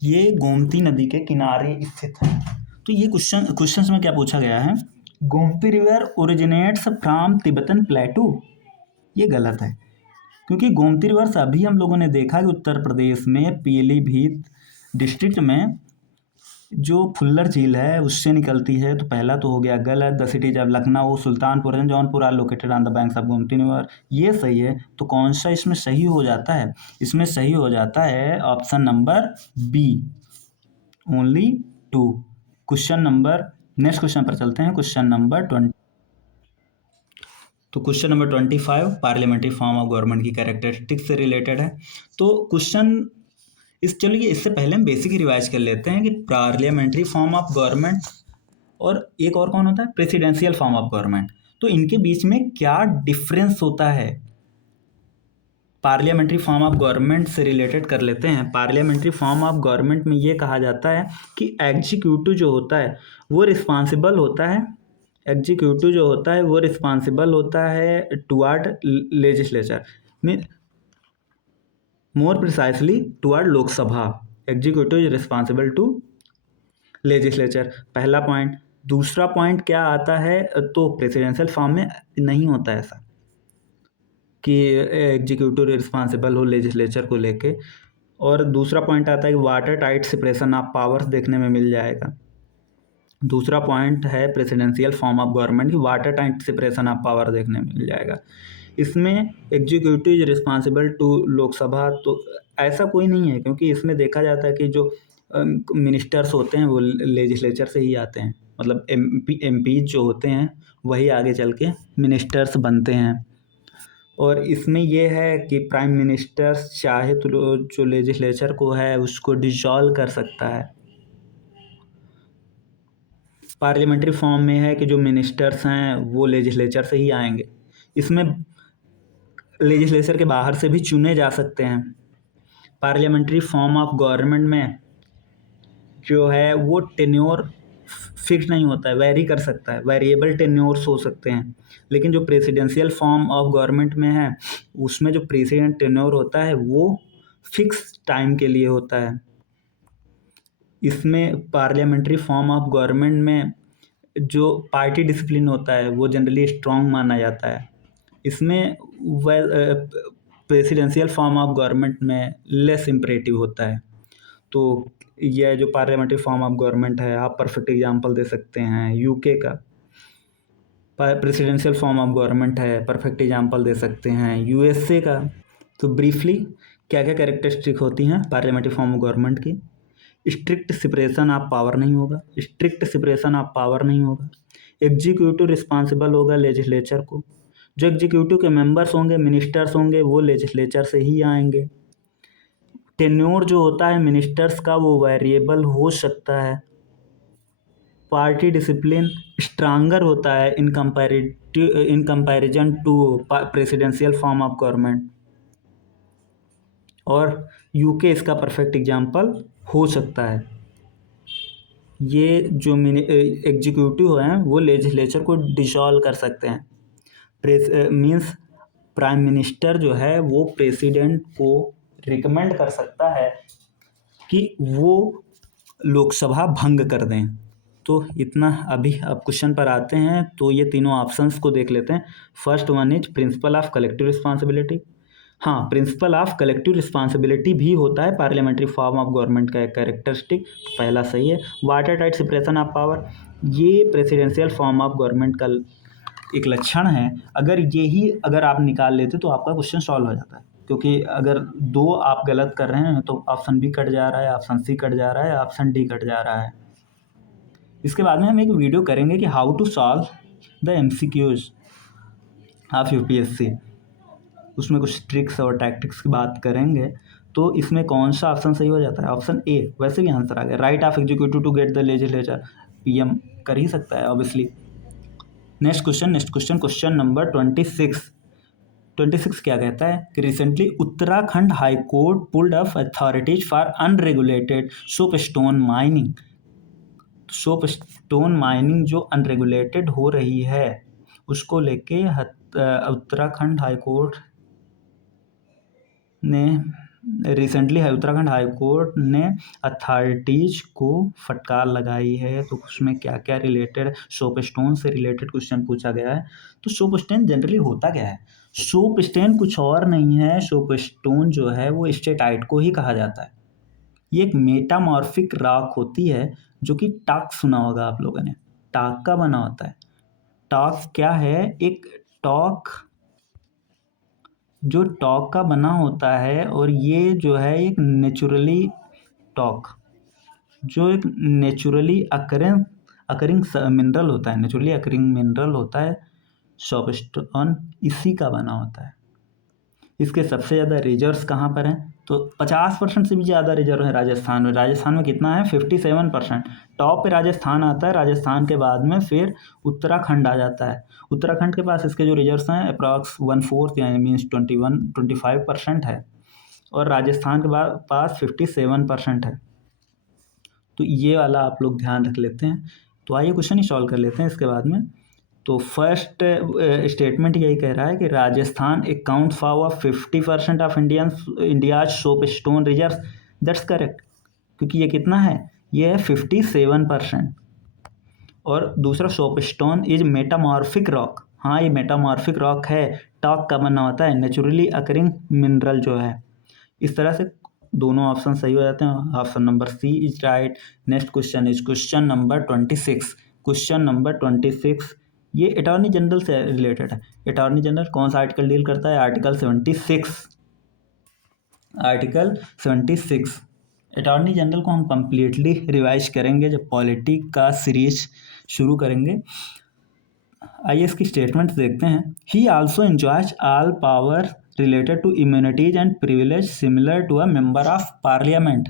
ये गोमती नदी के किनारे स्थित हैं। तो ये क्वेश्चन में क्या पूछा गया है, Gomti river originates from Tibetan प्लेटू, ये गलत है क्योंकि गोमती रिवर से अभी हम लोगों ने देखा कि उत्तर प्रदेश में पीलीभीत डिस्ट्रिक्ट में जो फुल्लर झील है उससे निकलती है, तो पहला तो हो गया गलत। The cities of Lucknow, Sultanpur and Jaunpur are located on the banks of Gomti river, ये सही है। तो कौन सा इसमें सही हो जाता है? इसमें सही हो जाता है option number B, only 2। Question number, next question पर चलते हैं, क्वेश्चन नंबर 20। तो question number 25 parliamentary form of government की कैरेक्टरिस्टिक्स से रिलेटेड है। तो क्वेश्चन चलिए इससे पहले हम बेसिक रिवाइज कर लेते हैं कि पार्लियामेंट्री फॉर्म ऑफ गवर्नमेंट और एक और कौन होता है, प्रेसिडेंशियल फॉर्म ऑफ गवर्नमेंट। तो इनके बीच में क्या डिफरेंस होता है? पार्लियामेंट्री फॉर्म ऑफ गवर्नमेंट से रिलेटेड कर लेते हैं। पार्लियामेंट्री फॉर्म ऑफ गवर्नमेंट में ये कहा जाता है कि एग्जीक्यूटिव जो होता है वो रिस्पॉन्सिबल होता है, एग्जीक्यूटिव जो होता है वो रिस्पॉन्सिबल होता है toward legislature, mean more precisely toward Lok Sabha. Executive is responsible to legislature, पहला पॉइंट। दूसरा पॉइंट क्या आता है, तो प्रेसिडेंशियल फॉर्म में नहीं होता ऐसा कि एग्जीक्यूटिव रिस्पॉन्सिबल हो लेजिस्लेचर को लेके। और दूसरा पॉइंट आता है कि water tight separation of powers देखने में मिल जाएगा। दूसरा पॉइंट है प्रेसिडेंशियल फॉर्म ऑफ गवर्नमेंट की water tight separation of power देखने में मिल जाएगा। इसमें executive is responsible to Lok Sabha, तो ऐसा कोई नहीं है, क्योंकि इसमें देखा जाता है कि जो मिनिस्टर्स होते हैं वो लेजिस्लेचर से ही आते हैं, मतलब एमपी जो होते हैं वही आगे चल के मिनिस्टर्स बनते हैं। और इसमें यह है कि प्राइम मिनिस्टर चाहे तो जो लेजिस्लेचर को है उसको डिसॉल्व कर सकता है। पार्लियामेंट्री फॉर्म में है कि जो मिनिस्टर्स हैं वो लेजिस्लेचर से ही आएंगे। इसमें लेजिस्लेचर के बाहर से भी चुने जा सकते हैं। पार्लियामेंट्री फॉर्म ऑफ गवर्नमेंट में जो है वो टेन्योर फिक्स नहीं होता है, वेरी कर सकता है, वेरिएबल टेन्योर्स हो सकते हैं। लेकिन जो प्रेसिडेंशियल फॉर्म ऑफ गवर्नमेंट में है उसमें जो प्रेसिडेंट टेन्योर होता है वो फिक्स टाइम के लिए होता है। इसमें पार्लियामेंट्री फॉर्म ऑफ गवर्नमेंट में जो पार्टी डिसिप्लिन होता है वो जनरली स्ट्रॉन्ग माना जाता है। इसमें प्रेसिडेंशियल फॉर्म ऑफ गवर्नमेंट में लेस इम्परेटिव होता है। तो यह जो पार्लियामेंट्री फॉर्म ऑफ गवर्नमेंट है, आप परफेक्ट एग्जांपल दे सकते हैं यूके का। प्रेसिडेंशियल फॉर्म ऑफ गवर्नमेंट है, परफेक्ट एग्जांपल दे सकते हैं यूएसए का। तो ब्रीफली क्या क्या कैरेक्टरिस्टिक होती हैं पार्लियामेंट्री फॉर्म ऑफ गवर्नमेंट की? स्ट्रिक्ट सेपरेशन ऑफ पावर नहीं होगा, स्ट्रिक्ट सेपरेशन ऑफ पावर नहीं होगा। एग्जीक्यूटिव रिस्पॉन्सिबल होगा लेजिस्लेचर को, जो एग्जीक्यूटिव के मेंबर्स होंगे, मिनिस्टर्स होंगे, वो लेजिस्लेचर से ही आएंगे। टेन्योर जो होता है मिनिस्टर्स का वो वेरिएबल हो सकता है। पार्टी डिसिप्लिन स्ट्रांगर होता है in comparison to presidential form of government. और यूके इसका परफेक्ट एग्जांपल हो सकता है। ये जो एग्जीक्यूटिव हैं वो लेजिस्लेचर को डिसॉल्व कर सकते हैं। मीन्स प्राइम मिनिस्टर जो है वो प्रेसिडेंट को रिकमेंड कर सकता है कि वो लोकसभा भंग कर दें। तो इतना। अभी अब क्वेश्चन पर आते हैं, तो ये तीनों ऑप्शंस को देख लेते हैं। First one is principle of collective responsibility. हाँ, प्रिंसिपल ऑफ कलेक्टिव रिस्पॉन्सिबिलिटी भी होता है पार्लियामेंट्री फॉर्म ऑफ गवर्नमेंट का एक कैरेक्टरिस्टिक, तो पहला सही है। Water tight separation of power, ये प्रेसिडेंशियल फॉर्म ऑफ गवर्नमेंट का एक लक्षण है। अगर आप निकाल लेते तो आपका क्वेश्चन सॉल्व हो जाता है, क्योंकि अगर दो आप गलत कर रहे हैं तो ऑप्शन बी कट जा रहा है, ऑप्शन सी कट जा रहा है, ऑप्शन डी कट जा रहा है। इसके बाद में हम एक वीडियो करेंगे कि how to solve the MCQs of UPSC, उसमें कुछ ट्रिक्स और टैक्टिक्स की बात करेंगे। तो इसमें कौन सा ऑप्शन सही हो जाता है? Option A. वैसे भी आंसर आ गया, right of executive to get the legislature, PM कर ही सकता है obviously. Next question, question number 26 क्या कहता है कि recently Uttarakhand high court pulled up authorities for unregulated soapstone mining. Soapstone mining जो अनरेगुलेटेड हो रही है उसको लेके उत्तराखंड हाई कोर्ट ने अथॉरिटीज को फटकार लगाई है। तो उसमें क्या क्या रिलेटेड सोपस्टोन से रिलेटेड क्वेश्चन पूछा गया है। तो सोपस्टोन जनरली होता क्या है? सोपस्टोन कुछ और नहीं है, सोपस्टोन जो है वो स्टेटाइट को ही कहा जाता है। ये एक मेटामॉर्फिक रॉक होती है जो कि टाक सुना होगा आप लोगों ने, टाक का बना होता है। टाक क्या है? एक टॉक, जो टॉक का बना होता है, और ये जो है एक नेचुरली टॉक, जो एक नेचुरली अकरिंग मिनरल होता है, नेचुरली अकरिंग मिनरल होता है सोपस्टोन, इसी का बना होता है। इसके सबसे ज़्यादा रिजर्व्स कहाँ पर हैं? तो 50% से भी ज़्यादा रिजर्व है राजस्थान में। राजस्थान में कितना है? 57%। टॉप पे राजस्थान आता है, राजस्थान के बाद में फिर उत्तराखंड आ जाता है। उत्तराखंड के पास इसके जो रिजर्व्स हैं अप्रॉक्स 1/4 यानी मीन्स 25% है, और राजस्थान के पास 57% है। तो ये वाला आप लोग ध्यान रख लेते हैं। तो आइए क्वेश्चन ही सॉल्व कर लेते हैं इसके बाद में। तो फर्स्ट स्टेटमेंट यही कह रहा है कि Rajasthan account for 50% of India's soapstone reserve. That's correct, क्योंकि ये कितना है? ये है 57%। और दूसरा, सोपस्टोन इज मेटामॉर्फिक रॉक। हाँ, ये मेटामॉर्फिक रॉक है, टॉक का बना होता है, नेचुरली अकरिंग मिनरल जो है। इस तरह से दोनों ऑप्शन सही हो जाते हैं। Option number C is right. Next question is question number 26। Question number 26 ये अटॉर्नी जनरल से रिलेटेड है। अटॉर्नी जनरल कौन सा आर्टिकल डील करता है? आर्टिकल 76। आर्टिकल 76। अटॉर्नी जनरल को हम कंप्लीटली रिवाइज करेंगे जब पॉलिटी का सीरीज शुरू करेंगे। आइए इसकी स्टेटमेंट देखते हैं। He also enjoys all power related to immunities and privilege similar to a member of parliament.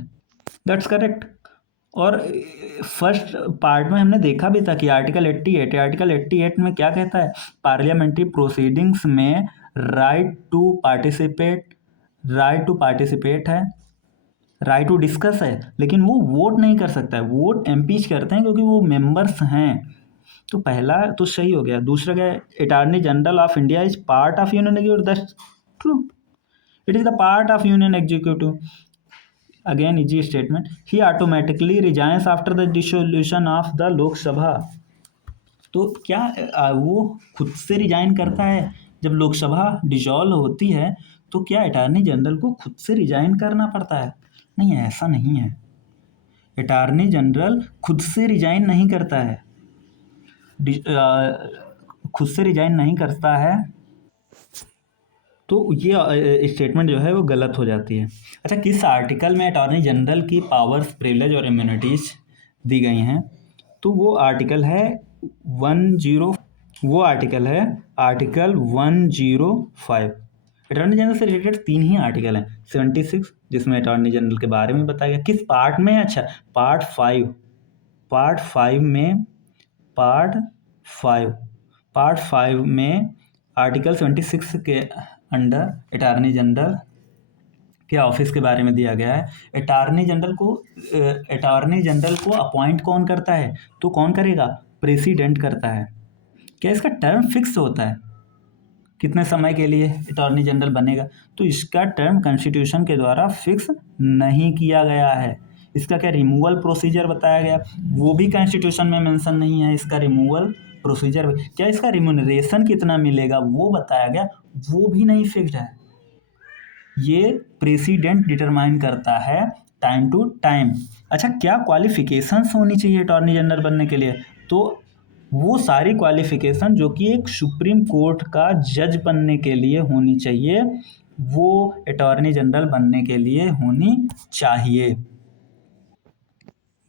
That's correct. और फर्स्ट पार्ट में हमने देखा भी था कि आर्टिकल 88 में क्या कहता है? पार्लियामेंट्री प्रोसीडिंग्स में राइट टू पार्टिसिपेट है, राइट टू डिस्कस है, लेकिन वो वोट नहीं कर सकता है। वोट एम्पीच करते हैं क्योंकि वो मेंबर्स हैं। तो पहला तो सही हो गया। दूसरा क्या है? Attorney general of India is part of union executive. That's true, it is the part of union executive. Again easy statement. He automatically resigns after the dissolution of the Lok Sabha. तो क्या वो खुद से रिजाइन करता है जब लोकसभा डिसॉल्व होती है? तो क्या अटॉर्नी जनरल को खुद से रिजाइन करना पड़ता है? नहीं, ऐसा नहीं है। अटॉर्नी जनरल खुद से रिजाइन नहीं करता है, खुद से रिजाइन नहीं करता है। तो ये स्टेटमेंट जो है वो गलत हो जाती है। अच्छा, किस आर्टिकल में अटॉर्नी जनरल की पावर्स, प्रिविलेज और इम्यूनिटीज दी गई हैं? तो वो आर्टिकल है आर्टिकल 105। अटॉर्नी जनरल से रिलेटेड 3 ही आर्टिकल हैं। 76 जिसमें अटॉर्नी जनरल के बारे में बताया गया। किस पार्ट में? अच्छा, पार्ट 5 में आर्टिकल 76 के अंडर अटॉर्नी जनरल के ऑफिस के बारे में दिया गया है। अटॉर्नी जनरल को अपॉइंट कौन करता है? तो कौन करेगा? प्रेसिडेंट करता है। क्या इसका टर्म फिक्स होता है कितने समय के लिए अटॉर्नी जनरल बनेगा? तो इसका टर्म कॉन्स्टिट्यूशन के द्वारा फिक्स नहीं किया गया है। इसका क्या रिमूवल प्रोसीजर बताया गया? वो भी कॉन्स्टिट्यूशन में मेंशन नहीं है। इसका रिमूवल प्रोसीजर, क्या इसका रिम्यूनरेशन कितना मिलेगा वो बताया गया? वो भी नहीं फिक्स्ड है। ये प्रेसिडेंट डिटरमाइन करता है टाइम टू टाइम। अच्छा, क्या क्वालिफिकेशंस होनी चाहिए अटॉर्नी जनरल बनने के लिए? तो वो सारी क्वालिफिकेशन जो कि एक सुप्रीम कोर्ट का जज बनने के लिए होनी चाहिए, वो अटॉर्नी जनरल बनने के लिए होनी चाहिए,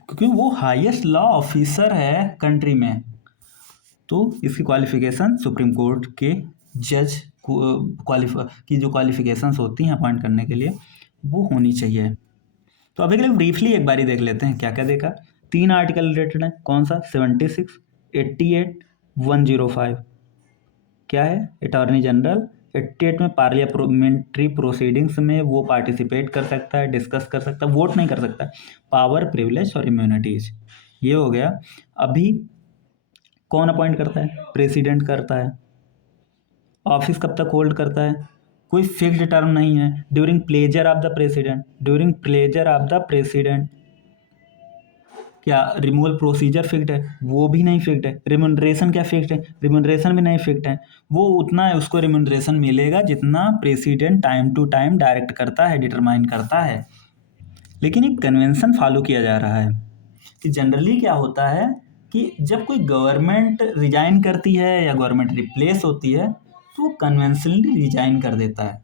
क्योंकि वो हाईएस्ट लॉ ऑफिसर है कंट्री में। तो इसकी क्वालिफिकेशन सुप्रीम कोर्ट के जज की जो क्वालिफिकेशंस होती हैं अपॉइंट करने के लिए, वो होनी चाहिए। तो अभी के लिए ब्रीफली एक बारी देख लेते हैं क्या क्या देखा। 3 आर्टिकल रिलेटेड है। कौन सा? 76, 88, 105। क्या है? अटॉर्नी जनरल 88 में पार्लियामेंट्री प्रोसीडिंग्स में वो पार्टिसिपेट कर सकता है, डिस्कस कर सकता है, वोट नहीं कर सकता। पावर, प्रिविलेज और इम्यूनिटीज, ये हो गया। अभी कौन अपॉइंट करता है? प्रेसिडेंट करता है। ऑफिस कब तक होल्ड करता है? कोई फिक्स्ड टर्म नहीं है। During pleasure of the president. क्या रिमूवल प्रोसीजर फिक्स्ड है? वो भी नहीं फिक्स्ड है। रिम्यूनरेशन क्या फिक्स्ड है? रिम्यूनरेशन भी नहीं फिक्स्ड है। वो उतना है, उसको रिम्यूनरेशन मिलेगा जितना president time to time direct करता है, डिटरमाइन करता है। लेकिन एक कन्वेंशन फॉलो किया जा रहा है कि जनरली क्या होता है कि जब कोई गवर्नमेंट रिजाइन करती है या गवर्नमेंट रिप्लेस होती है तो वो कन्वेंशनली रिजाइन कर देता है,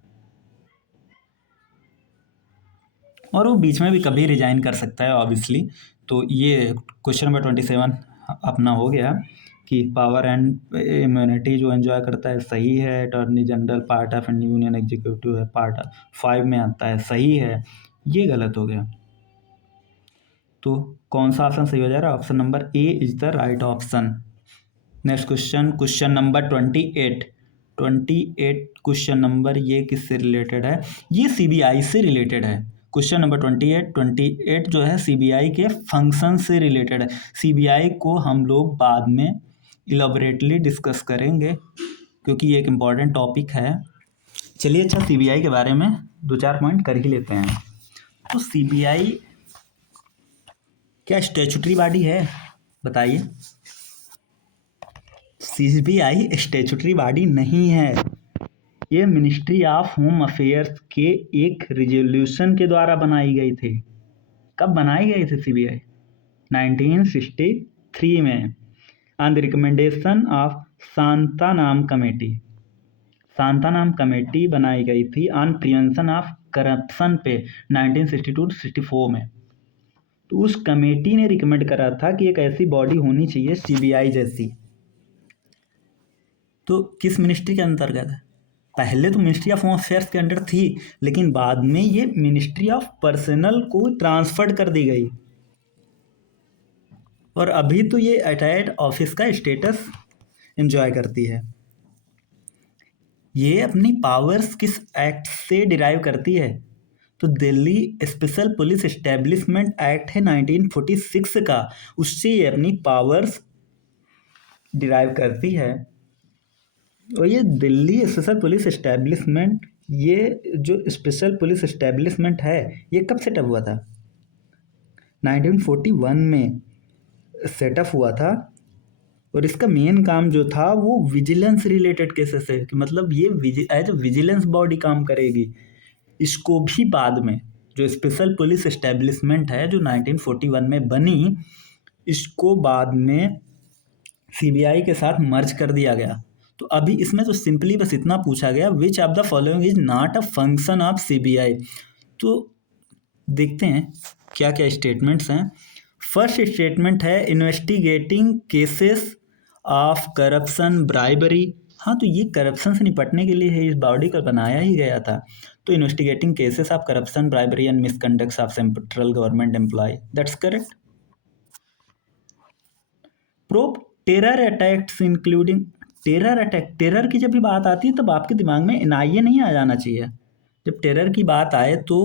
और वो बीच में भी कभी रिजाइन कर सकता है ऑब्वियसली। तो ये क्वेश्चन नंबर 27 अपना हो गया कि पावर एंड इम्यूनिटी जो एंजॉय करता है सही है, attorney general part of union executive है, पार्ट 5 में आता है, सही है, ये गलत हो गया। तो कौन सा ऑप्शन सही हो जा रहा है? Option number A is the right option. Next question, question number 28 question number ये किससे रिलेटेड है? ये सीबीआई से रिलेटेड है। क्वेश्चन नंबर 28 जो है सीबीआई के फंक्शन से रिलेटेड है। सीबीआई को हम लोग बाद में इलाबोरेटली डिस्कस करेंगे क्योंकि ये एक इम्पॉर्टेंट टॉपिक है। चलिए अच्छा, सीबीआई के बारे में 2-4 पॉइंट कर ही लेते हैं। तो सीबीआई क्या स्टैट्यूटरी बॉडी है? बताइए। सीबीआई स्टैट्यूटरी बॉडी नहीं है। ये मिनिस्ट्री ऑफ होम अफेयर्स के एक रिजोल्यूशन के द्वारा बनाई गई थी। कब बनाई गई थी सीबीआई? 1963 में, on the recommendation of Santhanam committee. Santhanam committee बनाई गई थी ऑन प्रिवेंशन ऑफ करप्शन पे 1962-64 में। तो उस कमेटी ने रिकमेंड करा था कि एक ऐसी बॉडी होनी चाहिए सीबीआई जैसी। तो किस मिनिस्ट्री के अंतर्गत है? पहले तो मिनिस्ट्री ऑफ होम अफेयर्स के अंडर थी, लेकिन बाद में ये मिनिस्ट्री ऑफ पर्सनल को ट्रांसफर्ड कर दी गई, और अभी तो ये अटैच्ड ऑफिस का स्टेटस एंजॉय करती है। ये अपनी पावर्स किस एक्ट से डिराइव करती है? तो Delhi special police establishment act है 1946 का, उससे ये अपनी पावर्स डिराइव करती है। और ये दिल्ली स्पेशल पुलिस एस्टेब्लिशमेंट, ये जो स्पेशल पुलिस एस्टेब्लिशमेंट है, ये कब सेटअप हुआ था? 1941 में सेटअप हुआ था, और इसका मेन काम जो था वो विजिलेंस रिलेटेड केसेस है, कि मतलब ये एज विजिलेंस बॉडी काम करेगी। इसको भी बाद में जो स्पेशल पुलिस एस्टेब्लिशमेंट है जो 1941 में बनी, इसको बाद में सीबीआई के साथ मर्ज कर दिया गया। तो अभी इसमें तो सिंपली बस इतना पूछा गया, विच of the following is not a function of CBI. तो देखते हैं क्या क्या स्टेटमेंट्स हैं। फर्स्ट स्टेटमेंट है investigating cases of corruption bribery. हाँ, तो ये करप्शन से निपटने के लिए इस बॉडी को बनाया ही गया था। तो investigating cases of corruption bribery and misconduct of central government employ, that's correct. Probe terror attacks including terror attack. Terror की जब भी बात आती है तब आपके दिमाग में एनआईए नहीं आ जाना चाहिए। जब टेरर की बात आए तो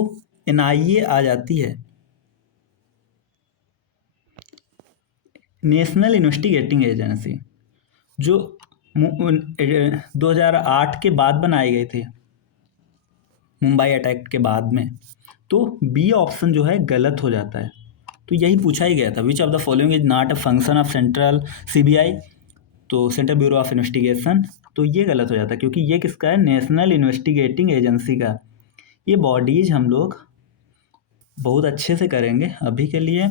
एनआईए आ जाती है, नेशनल इन्वेस्टिगेटिंग एजेंसी, जो 2008 के बाद बनाई गई थी, मुंबई अटैक के बाद में। तो बी ऑप्शन जो है गलत हो जाता है। तो यही पूछा ही गया था, विच of the following is not a function of central CBI, तो सेंट्रल ब्यूरो ऑफ इन्वेस्टिगेशन। तो ये गलत हो जाता है क्योंकि ये किसका है? नेशनल इन्वेस्टिगेटिंग एजेंसी का। ये बॉडीज हम लोग बहुत अच्छे से करेंगे। अभी के लिए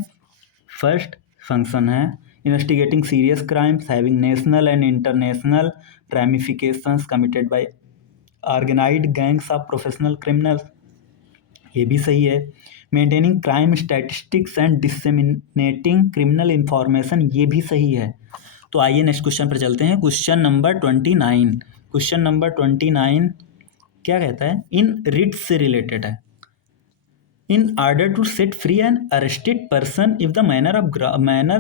फर्स्ट फंक्शन है investigating serious crimes having national and international ramifications committed by organised gangs of professional criminals, ये भी सही है। Maintaining crime statistics and disseminating criminal information, ये भी सही है। तो आइए नेक्स्ट क्वेश्चन पर चलते हैं। Question number 29। क्वेश्चन नंबर 29 क्या कहता है? इन रिट से रिलेटेड है। In order to set free an arrested person if the manner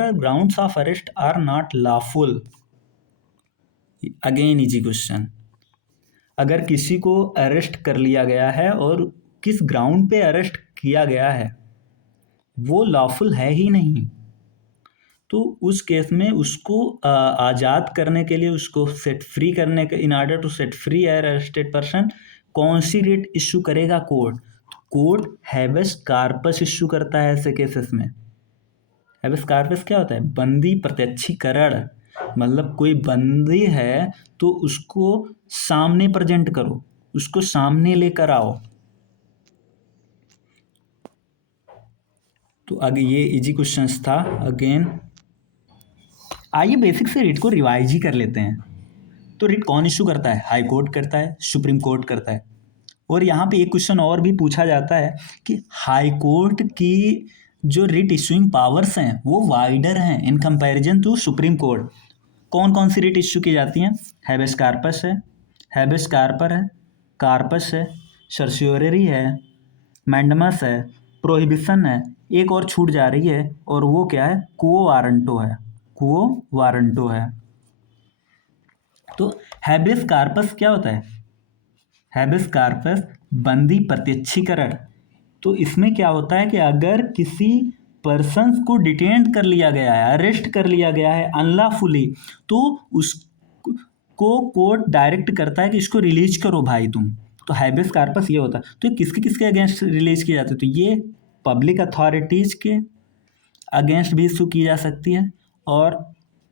और grounds of arrest are not lawful. Again easy question. अगर किसी को अरेस्ट कर लिया गया है और किस ग्राउंड पे अरेस्ट किया गया है वो लॉफुल है ही नहीं, तो उस केस में उसको आज़ाद करने के लिए, उसको सेट फ्री करने के, in order to set free arrested person, कौन सी रिट इशू करेगा? Court. Court habeas corpus issue करता है ऐसे केसेस में। हैबेस कार्पस क्या होता है? बंदी प्रत्यक्षीकरण, मतलब कोई बंदी है तो उसको सामने प्रेजेंट करो, उसको सामने लेकर आओ। तो आगे ये इजी क्वेश्चन था अगेन। आइए बेसिक से रिट को रिवाइज ही कर लेते हैं। तो रिट कौन इशू करता है? हाई कोर्ट करता है, सुप्रीम कोर्ट करता है। और यहाँ पे एक क्वेश्चन और भी पूछा जाता है कि हाई कोर्ट की जो रिट इशूइंग पावर्स हैं वो वाइडर हैं in comparison to supreme court. कौन कौन सी रिट इशू की जाती हैं? हैबेस कार्पस है, हैबेस कार्पर है, कार्पस है, सर्शियोररी है, मैंडमस है, प्रोहिबिशन है, एक और छूट जा रही है और वो क्या है? क्वो वारंटो है, क्वो वारंटो है। तो हैबेस कार्पस क्या होता है? हैबेस कार्पस बंदी प्रत्यक्षीकरण। तो इसमें क्या होता है कि अगर किसी पर्सन को डिटेन कर लिया गया है, अरेस्ट कर लिया गया है अनलॉफुली, तो उसको कोर्ट डायरेक्ट करता है कि इसको रिलीज करो भाई तुम। तो हैबेस कार्पस ये होता है। तो ये किसके किसके अगेंस्ट रिलीज किए जाते हैं? तो ये पब्लिक अथॉरिटीज के अगेंस्ट भी इशू की जा सकती है और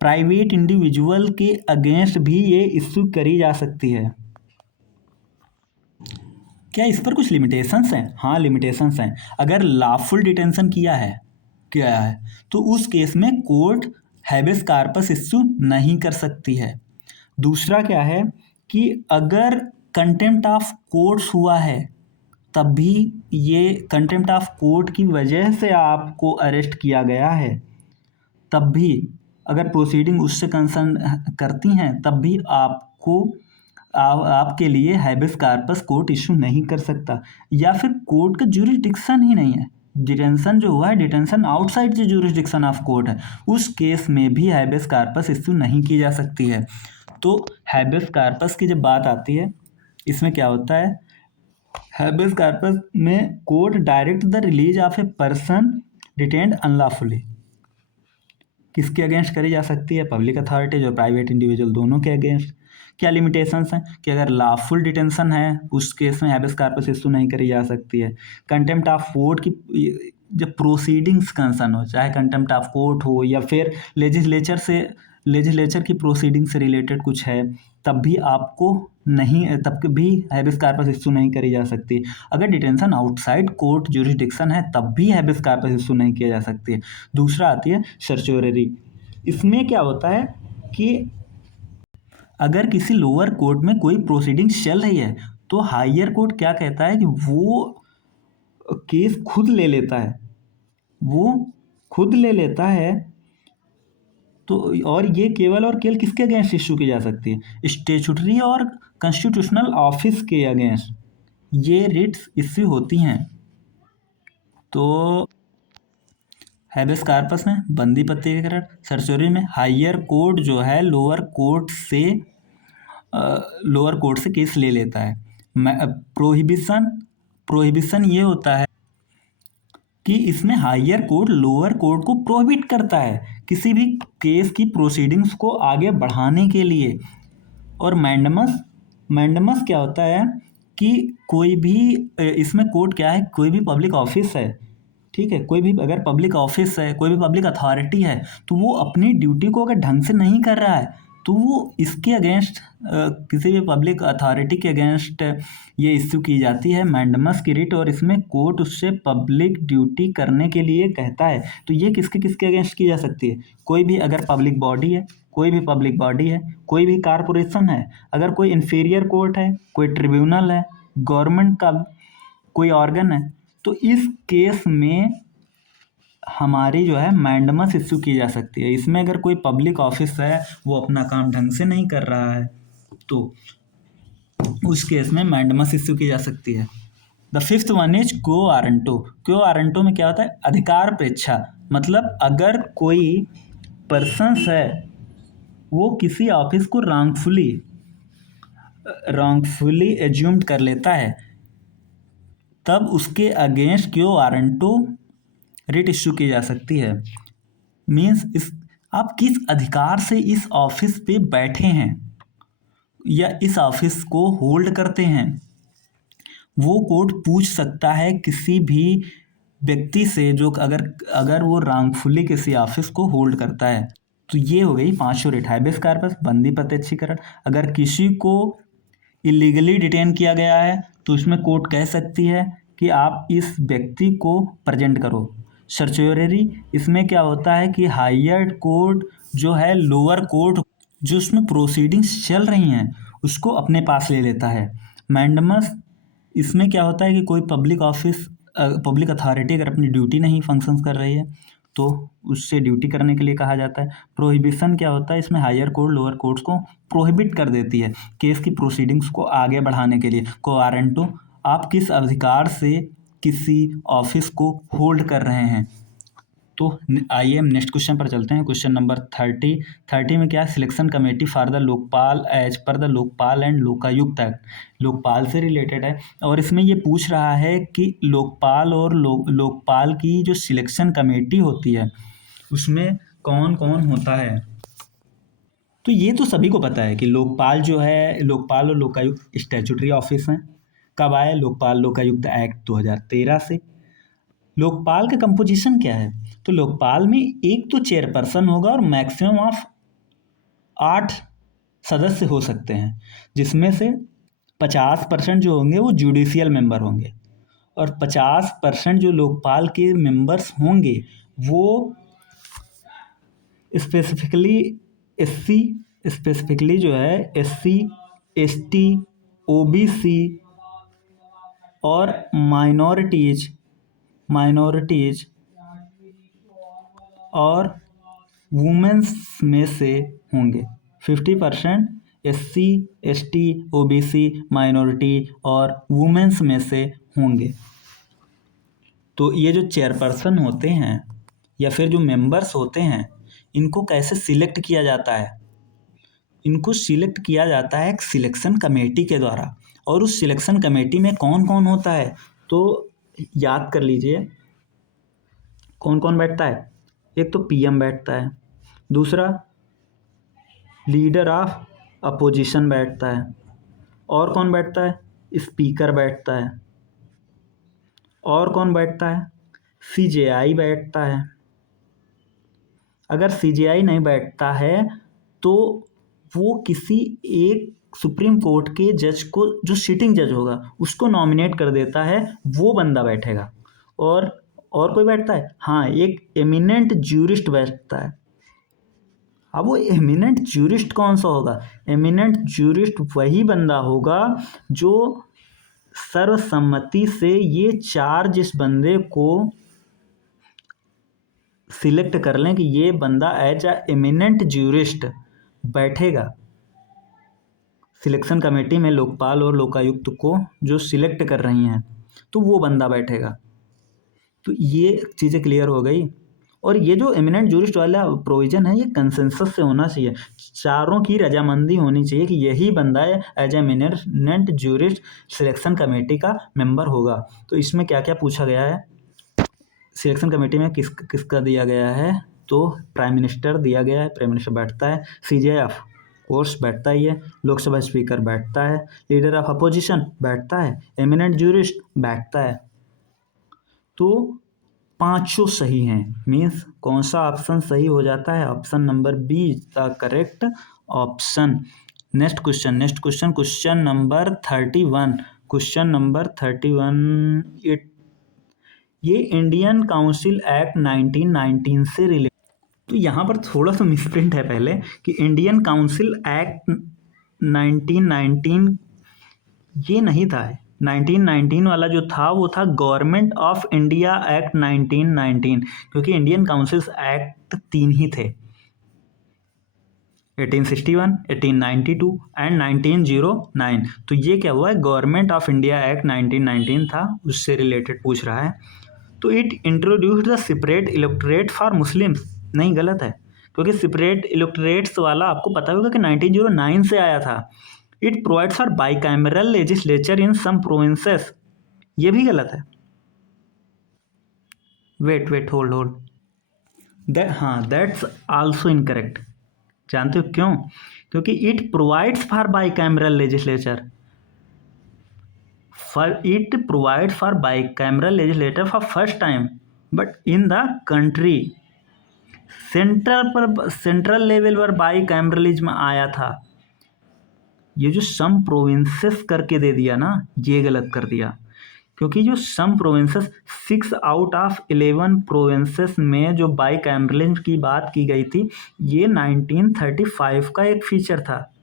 प्राइवेट इंडिविजुअल के अगेंस्ट भी ये इशू करी जा सकती है। क्या इस पर कुछ लिमिटेशंस हैं? हाँ, लिमिटेशंस हैं। अगर लॉफुल डिटेंशन किया है तो उस केस में कोर्ट हैबेस कार्पस इशू नहीं कर सकती है। दूसरा क्या है कि अगर कंटेम्प्ट ऑफ कोर्ट्स हुआ है तब भी ये कंटेम्प्ट ऑफ कोर्ट की वजह से आपको अरेस्ट किया गया है, तब भी अगर प्रोसीडिंग उससे कंसर्न करती हैं तब भी आपके लिए हैबेस कार्पस कोर्ट इशू नहीं कर सकता, या फिर कोर्ट का ज्यूरिसडिक्शन ही नहीं है। डिटेंशन जो हुआ है, detention outside the jurisdiction of court है, उस केस में भी हैबेस कार्पस इशू नहीं की जा सकती है। तो हैबेस कार्पस की जब बात आती है, इसमें क्या होता है? हैबेस कार्पस में court direct the release of a person detained unlawfully किसके अगेंस्ट करी जा सकती है? पब्लिक अथॉरिटीज और प्राइवेट इंडिविजुअल दोनों के अगेंस्ट। क्या लिमिटेशंस हैं कि अगर लॉफुल डिटेंशन है उस केस में हैबेस कार्पस इशू नहीं करी जा सकती है। कंटेम्प्ट ऑफ कोर्ट की जब प्रोसीडिंग्स कंसर्न हो, चाहे कंटेम्प्ट ऑफ कोर्ट हो या फिर लेजिस्लेचर की प्रोसीडिंग से रिलेटेड कुछ है, तब भी हैबेस कार्पस इशू नहीं करी जा सकती। अगर डिटेंशन आउटसाइड कोर्ट ज्यूरिसडिक्शन है तब भी हैबेस कार्पस इशू नहीं किया जा सकती है। दूसरा आती है सर्च्योररी। इसमें क्या होता है कि अगर किसी लोअर कोर्ट में कोई प्रोसीडिंग्स चल रही है तो हायर कोर्ट क्या कहता है कि वो केस खुद ले लेता है, तो और ये केवल और केवल किसके अगेंस्ट इशू की जा सकती है? स्टैट्यूटरी और कॉन्स्टिट्यूशनल ऑफिस के अगेंस्ट ये रिट्स इश्यू होती हैं। तो हैबेस कार्पस में बंदी प्रत्यक्षीकरण, सर्च्योररी में हायर कोर्ट जो है लोअर कोर्ट से केस ले लेता है। प्रोहिबिशन ये होता है कि इसमें हायर कोर्ट लोअर कोर्ट को प्रोहिबिट करता है किसी भी केस की प्रोसीडिंग्स को आगे बढ़ाने के लिए। और मैंडमस क्या होता है कि कोई भी इसमें कोर्ट क्या है, कोई भी पब्लिक ऑफिस है, ठीक है, कोई भी अगर पब्लिक ऑफिस है, कोई भी पब्लिक अथॉरिटी है, तो वो अपनी ड्यूटी को अगर ढंग से नहीं कर रहा है तो वो इसके अगेंस्ट किसी भी पब्लिक अथॉरिटी के अगेंस्ट ये इश्यू की जाती है मैंडमस की रिट, और इसमें कोर्ट उससे पब्लिक ड्यूटी करने के लिए कहता है। तो ये किसके किसके अगेंस्ट की जा सकती है? कोई भी अगर पब्लिक बॉडी है, कोई भी कारपोरेशन है, अगर कोई इन्फीरियर कोर्ट है, कोई ट्रिब्यूनल है, गवर्नमेंट का कोई ऑर्गन है, तो इस केस में हमारी जो है मैंडमस इश्यू की जा सकती है। इसमें अगर कोई पब्लिक ऑफिस है वो अपना काम ढंग से नहीं कर रहा है तो उस केस में मैंडमस इश्यू की जा सकती है। The fifth one is quo warranto. Quo warranto में क्या होता है? अधिकार प्रेक्षा। मतलब अगर कोई पर्सन्स है वो किसी ऑफिस को रॉन्गफुली एज्यूम्ड कर लेता है, तब उसके अगेंस्ट क्वो वारंटो रिट इश्यू की जा सकती है। मीन्स आप किस अधिकार से इस ऑफिस पे बैठे हैं या इस ऑफिस को होल्ड करते हैं, वो कोर्ट पूछ सकता है किसी भी व्यक्ति से जो अगर वो रॉन्गफुली किसी ऑफिस को होल्ड करता है। तो ये हो गई पांचों रिट। हैबेस कार्पस, बंदी प्रत्यक्षीकरण, अगर किसी को इलीगली डिटेन किया गया है तो उसमें कोर्ट कह सकती है कि आप इस व्यक्ति को प्रेजेंट करो। सर्चोरी इसमें क्या होता है कि हायर कोर्ट जो है लोअर कोर्ट जो उसमें प्रोसीडिंग्स चल रही हैं उसको अपने पास ले लेता है। मैंडमस इसमें क्या होता है कि कोई पब्लिक ऑफिस पब्लिक अथॉरिटी अगर अपनी ड्यूटी नहीं फंक्शंस कर रही है तो उससे ड्यूटी करने के लिए कहा जाता है। प्रोहिबिशन क्या होता है, इसमें हायर कोर्ट लोअर कोर्ट्स को प्रोहिबिट कर देती है केस की प्रोसीडिंग्स को आगे बढ़ाने के लिए। कोवारंटो आप किस अधिकार से किसी ऑफिस को होल्ड कर रहे हैं। तो आइए हम नेक्स्ट क्वेश्चन पर चलते हैं। क्वेश्चन नंबर 30 में क्या है, selection committee for the Lokpal as per the Lokpal and Lokayukta act. Lokpal से रिलेटेड है और इसमें ये पूछ रहा है कि लोकपाल और लोकपाल की जो सिलेक्शन कमेटी होती है उसमें कौन कौन होता है। तो ये तो सभी को पता है कि लोकपाल जो है, लोकपाल और लोकायुक्त स्टैट्यूटरी ऑफिस हैं। कब आए, लोकपाल लोकायुक्त एक्ट 2013 से। लोकपाल का कंपोजिशन क्या है, तो लोकपाल में एक तो चेयरपर्सन होगा और मैक्सिमम ऑफ 8 सदस्य हो सकते हैं, जिसमें से 50% जो होंगे वो जुडिशियल मेंबर होंगे और 50% जो लोकपाल के मेंबर्स होंगे वो स्पेसिफिकली जो है SC ST OBC और माइनॉरिटीज और वुमेन्स में से होंगे। 50% SC ST OBC माइनॉरिटी और वुमेन्स में से होंगे। तो ये जो चेयरपर्सन होते हैं या फिर जो मेंबर्स होते हैं इनको कैसे सिलेक्ट किया जाता है, इनको सिलेक्ट किया जाता है एक सिलेक्शन कमेटी के द्वारा। और उस सिलेक्शन कमेटी में कौन कौन होता है तो याद कर लीजिए कौन कौन बैठता है। एक तो PM बैठता है, दूसरा लीडर ऑफ अपोजिशन बैठता है, और कौन बैठता है, स्पीकर बैठता है, और कौन बैठता है, CJI बैठता है। अगर CJI नहीं बैठता है तो वो किसी एक सुप्रीम कोर्ट के जज को, जो सिटिंग जज होगा उसको नॉमिनेट कर देता है, वो बंदा बैठेगा। और कोई बैठता है, हाँ एक एमिनेंट ज्यूरिस्ट बैठता है। अब वो एमिनेंट ज्यूरिस्ट कौन सा होगा, एमिनेंट ज्यूरिस्ट वही बंदा होगा जो सर्वसम्मति से ये 4 जिस बंदे को सिलेक्ट कर लें कि ये बंदा एज अ एमिनेंट ज्यूरिस्ट बैठेगा सिलेक्शन कमेटी में, लोकपाल और लोकायुक्त को जो सिलेक्ट कर रही हैं तो वो बंदा बैठेगा। तो ये चीज़ें क्लियर हो गई। और ये जो एमिनेंट ज्यूरिस्ट वाला प्रोविज़न है ये कंसेंसस से होना चाहिए, चारों की रजामंदी होनी चाहिए कि यही बंदा as eminent jurist selection committee का मेंबर होगा। तो इसमें क्या क्या पूछा गया है, सिलेक्शन कमेटी में किसका दिया गया है, तो प्राइम मिनिस्टर दिया गया है, प्राइम मिनिस्टर बैठता है, CJI ऑफ कोर्स बैठता ही है, लोकसभा स्पीकर बैठता है, लीडर ऑफ अपोजिशन बैठता है, एमिनेंट ज्यूरिस्ट बैठता है। तो पांचों सही हैं, मीन्स कौन सा ऑप्शन सही हो जाता है, option number B is the correct option. Next question number 31 ये इंडियन काउंसिल एक्ट 1919 से रिलेटेड। तो यहाँ पर थोड़ा सा मिसप्रिंट है पहले कि इंडियन काउंसिल एक्ट 1919 ये नहीं था। 1919 वाला जो था वो था गवर्नमेंट ऑफ इंडिया एक्ट 1919, क्योंकि इंडियन काउंसिल्स एक्ट 3 ही थे, 1861, 1892 एंड 1909। तो ये क्या हुआ है, गवर्नमेंट ऑफ इंडिया एक्ट 1919 था, उससे रिलेटेड पूछ रहा है। तो it introduced the separate electorate for Muslims, नहीं गलत है, क्योंकि सेपरेट इलेक्टोरेट्स वाला आपको पता होगा कि 1909 से आया था। It provides for bicameral legislature in some provinces, ये भी गलत है। वेट होल्ड हाँ दैट्स आल्सो इनकरेक्ट। जानते हो क्यों, क्योंकि it provides for bicameral legislature for first time, but in the country central level पर बाइकैमरलिज्म आया था। ये जो सम प्रोविंसेस करके दे दिया ना, ये गलत कर दिया, क्योंकि जो सम प्रोविंसेस 6 आउट ऑफ 11 प्रोविंसेस में जो बाई कैमरलिंग की बात की गई थी, ये 1935 का एक फीचर था।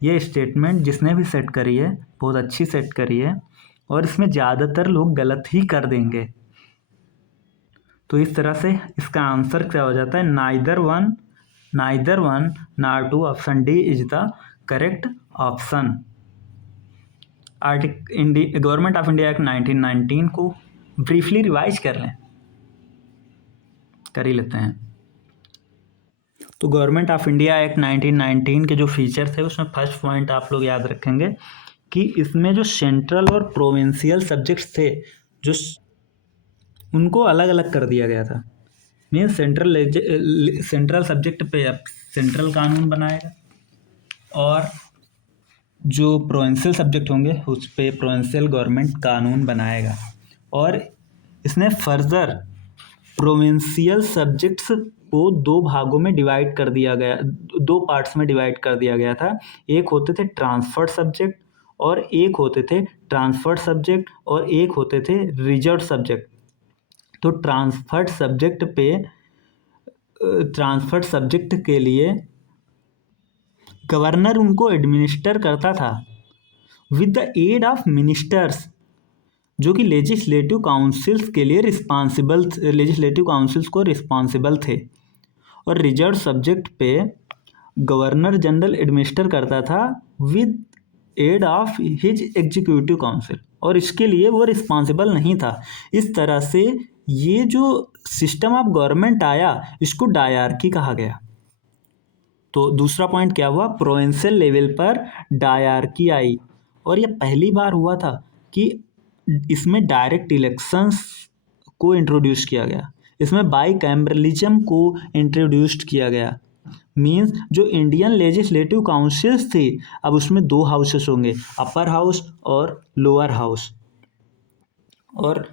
ये स्टेटमेंट जिसने भी सेट करी है बहुत अच्छी सेट करी है, और इसमें ज़्यादातर लोग गलत ही कर देंगे। तो इस तरह से इसका आंसर क्या हो जाता है, neither one nor two, option D is the correct option. Government of India act 1919 को ब्रीफली रिवाइज कर ही लेते हैं। तो गवर्नमेंट ऑफ इंडिया एक्ट 1919 के जो फीचर थे उसमें फर्स्ट पॉइंट आप लोग याद रखेंगे कि इसमें जो सेंट्रल और प्रोविंशियल सब्जेक्ट्स थे जो उनको अलग अलग कर दिया गया था। मीन्स सेंट्रल सब्जेक्ट पे अब सेंट्रल कानून बनाएगा, और जो प्रोविंशियल सब्जेक्ट होंगे उस पे प्रोविंशियल गवर्नमेंट कानून बनाएगा। और इसने फर्दर प्रोविंशियल सब्जेक्ट्स को दो भागों में डिवाइड कर दिया गया, दो पार्ट्स में डिवाइड कर दिया गया था। एक होते थे ट्रांसफर्ड सब्जेक्ट और एक होते थे रिजर्व्ड सब्जेक्ट। तो ट्रांसफर्ड सब्जेक्ट के लिए गवर्नर उनको एडमिनिस्टर करता था with the aid of ministers, जो कि लेजिस्लेटिव काउंसिल्स को रिस्पॉन्सिबल थे। और रिजर्व सब्जेक्ट पे गवर्नर जनरल एडमिनिस्टर करता था with aid of his executive council, और इसके लिए वो रिस्पॉन्सिबल नहीं था। इस तरह से ये जो सिस्टम ऑफ गवर्नमेंट आया इसको डायरकी कहा गया। तो दूसरा पॉइंट क्या हुआ, प्रोविंशियल लेवल पर डायरकी आई, और ये पहली बार हुआ था कि इसमें डायरेक्ट इलेक्शंस को इंट्रोड्यूस किया गया, इसमें बाई कैमरलिज्म को इंट्रोड्यूस्ड किया गया। मीन्स जो इंडियन लेजिस्लेटिव काउंसिल्स थी अब उसमें दो हाउसेस होंगे, अपर हाउस और लोअर हाउस, और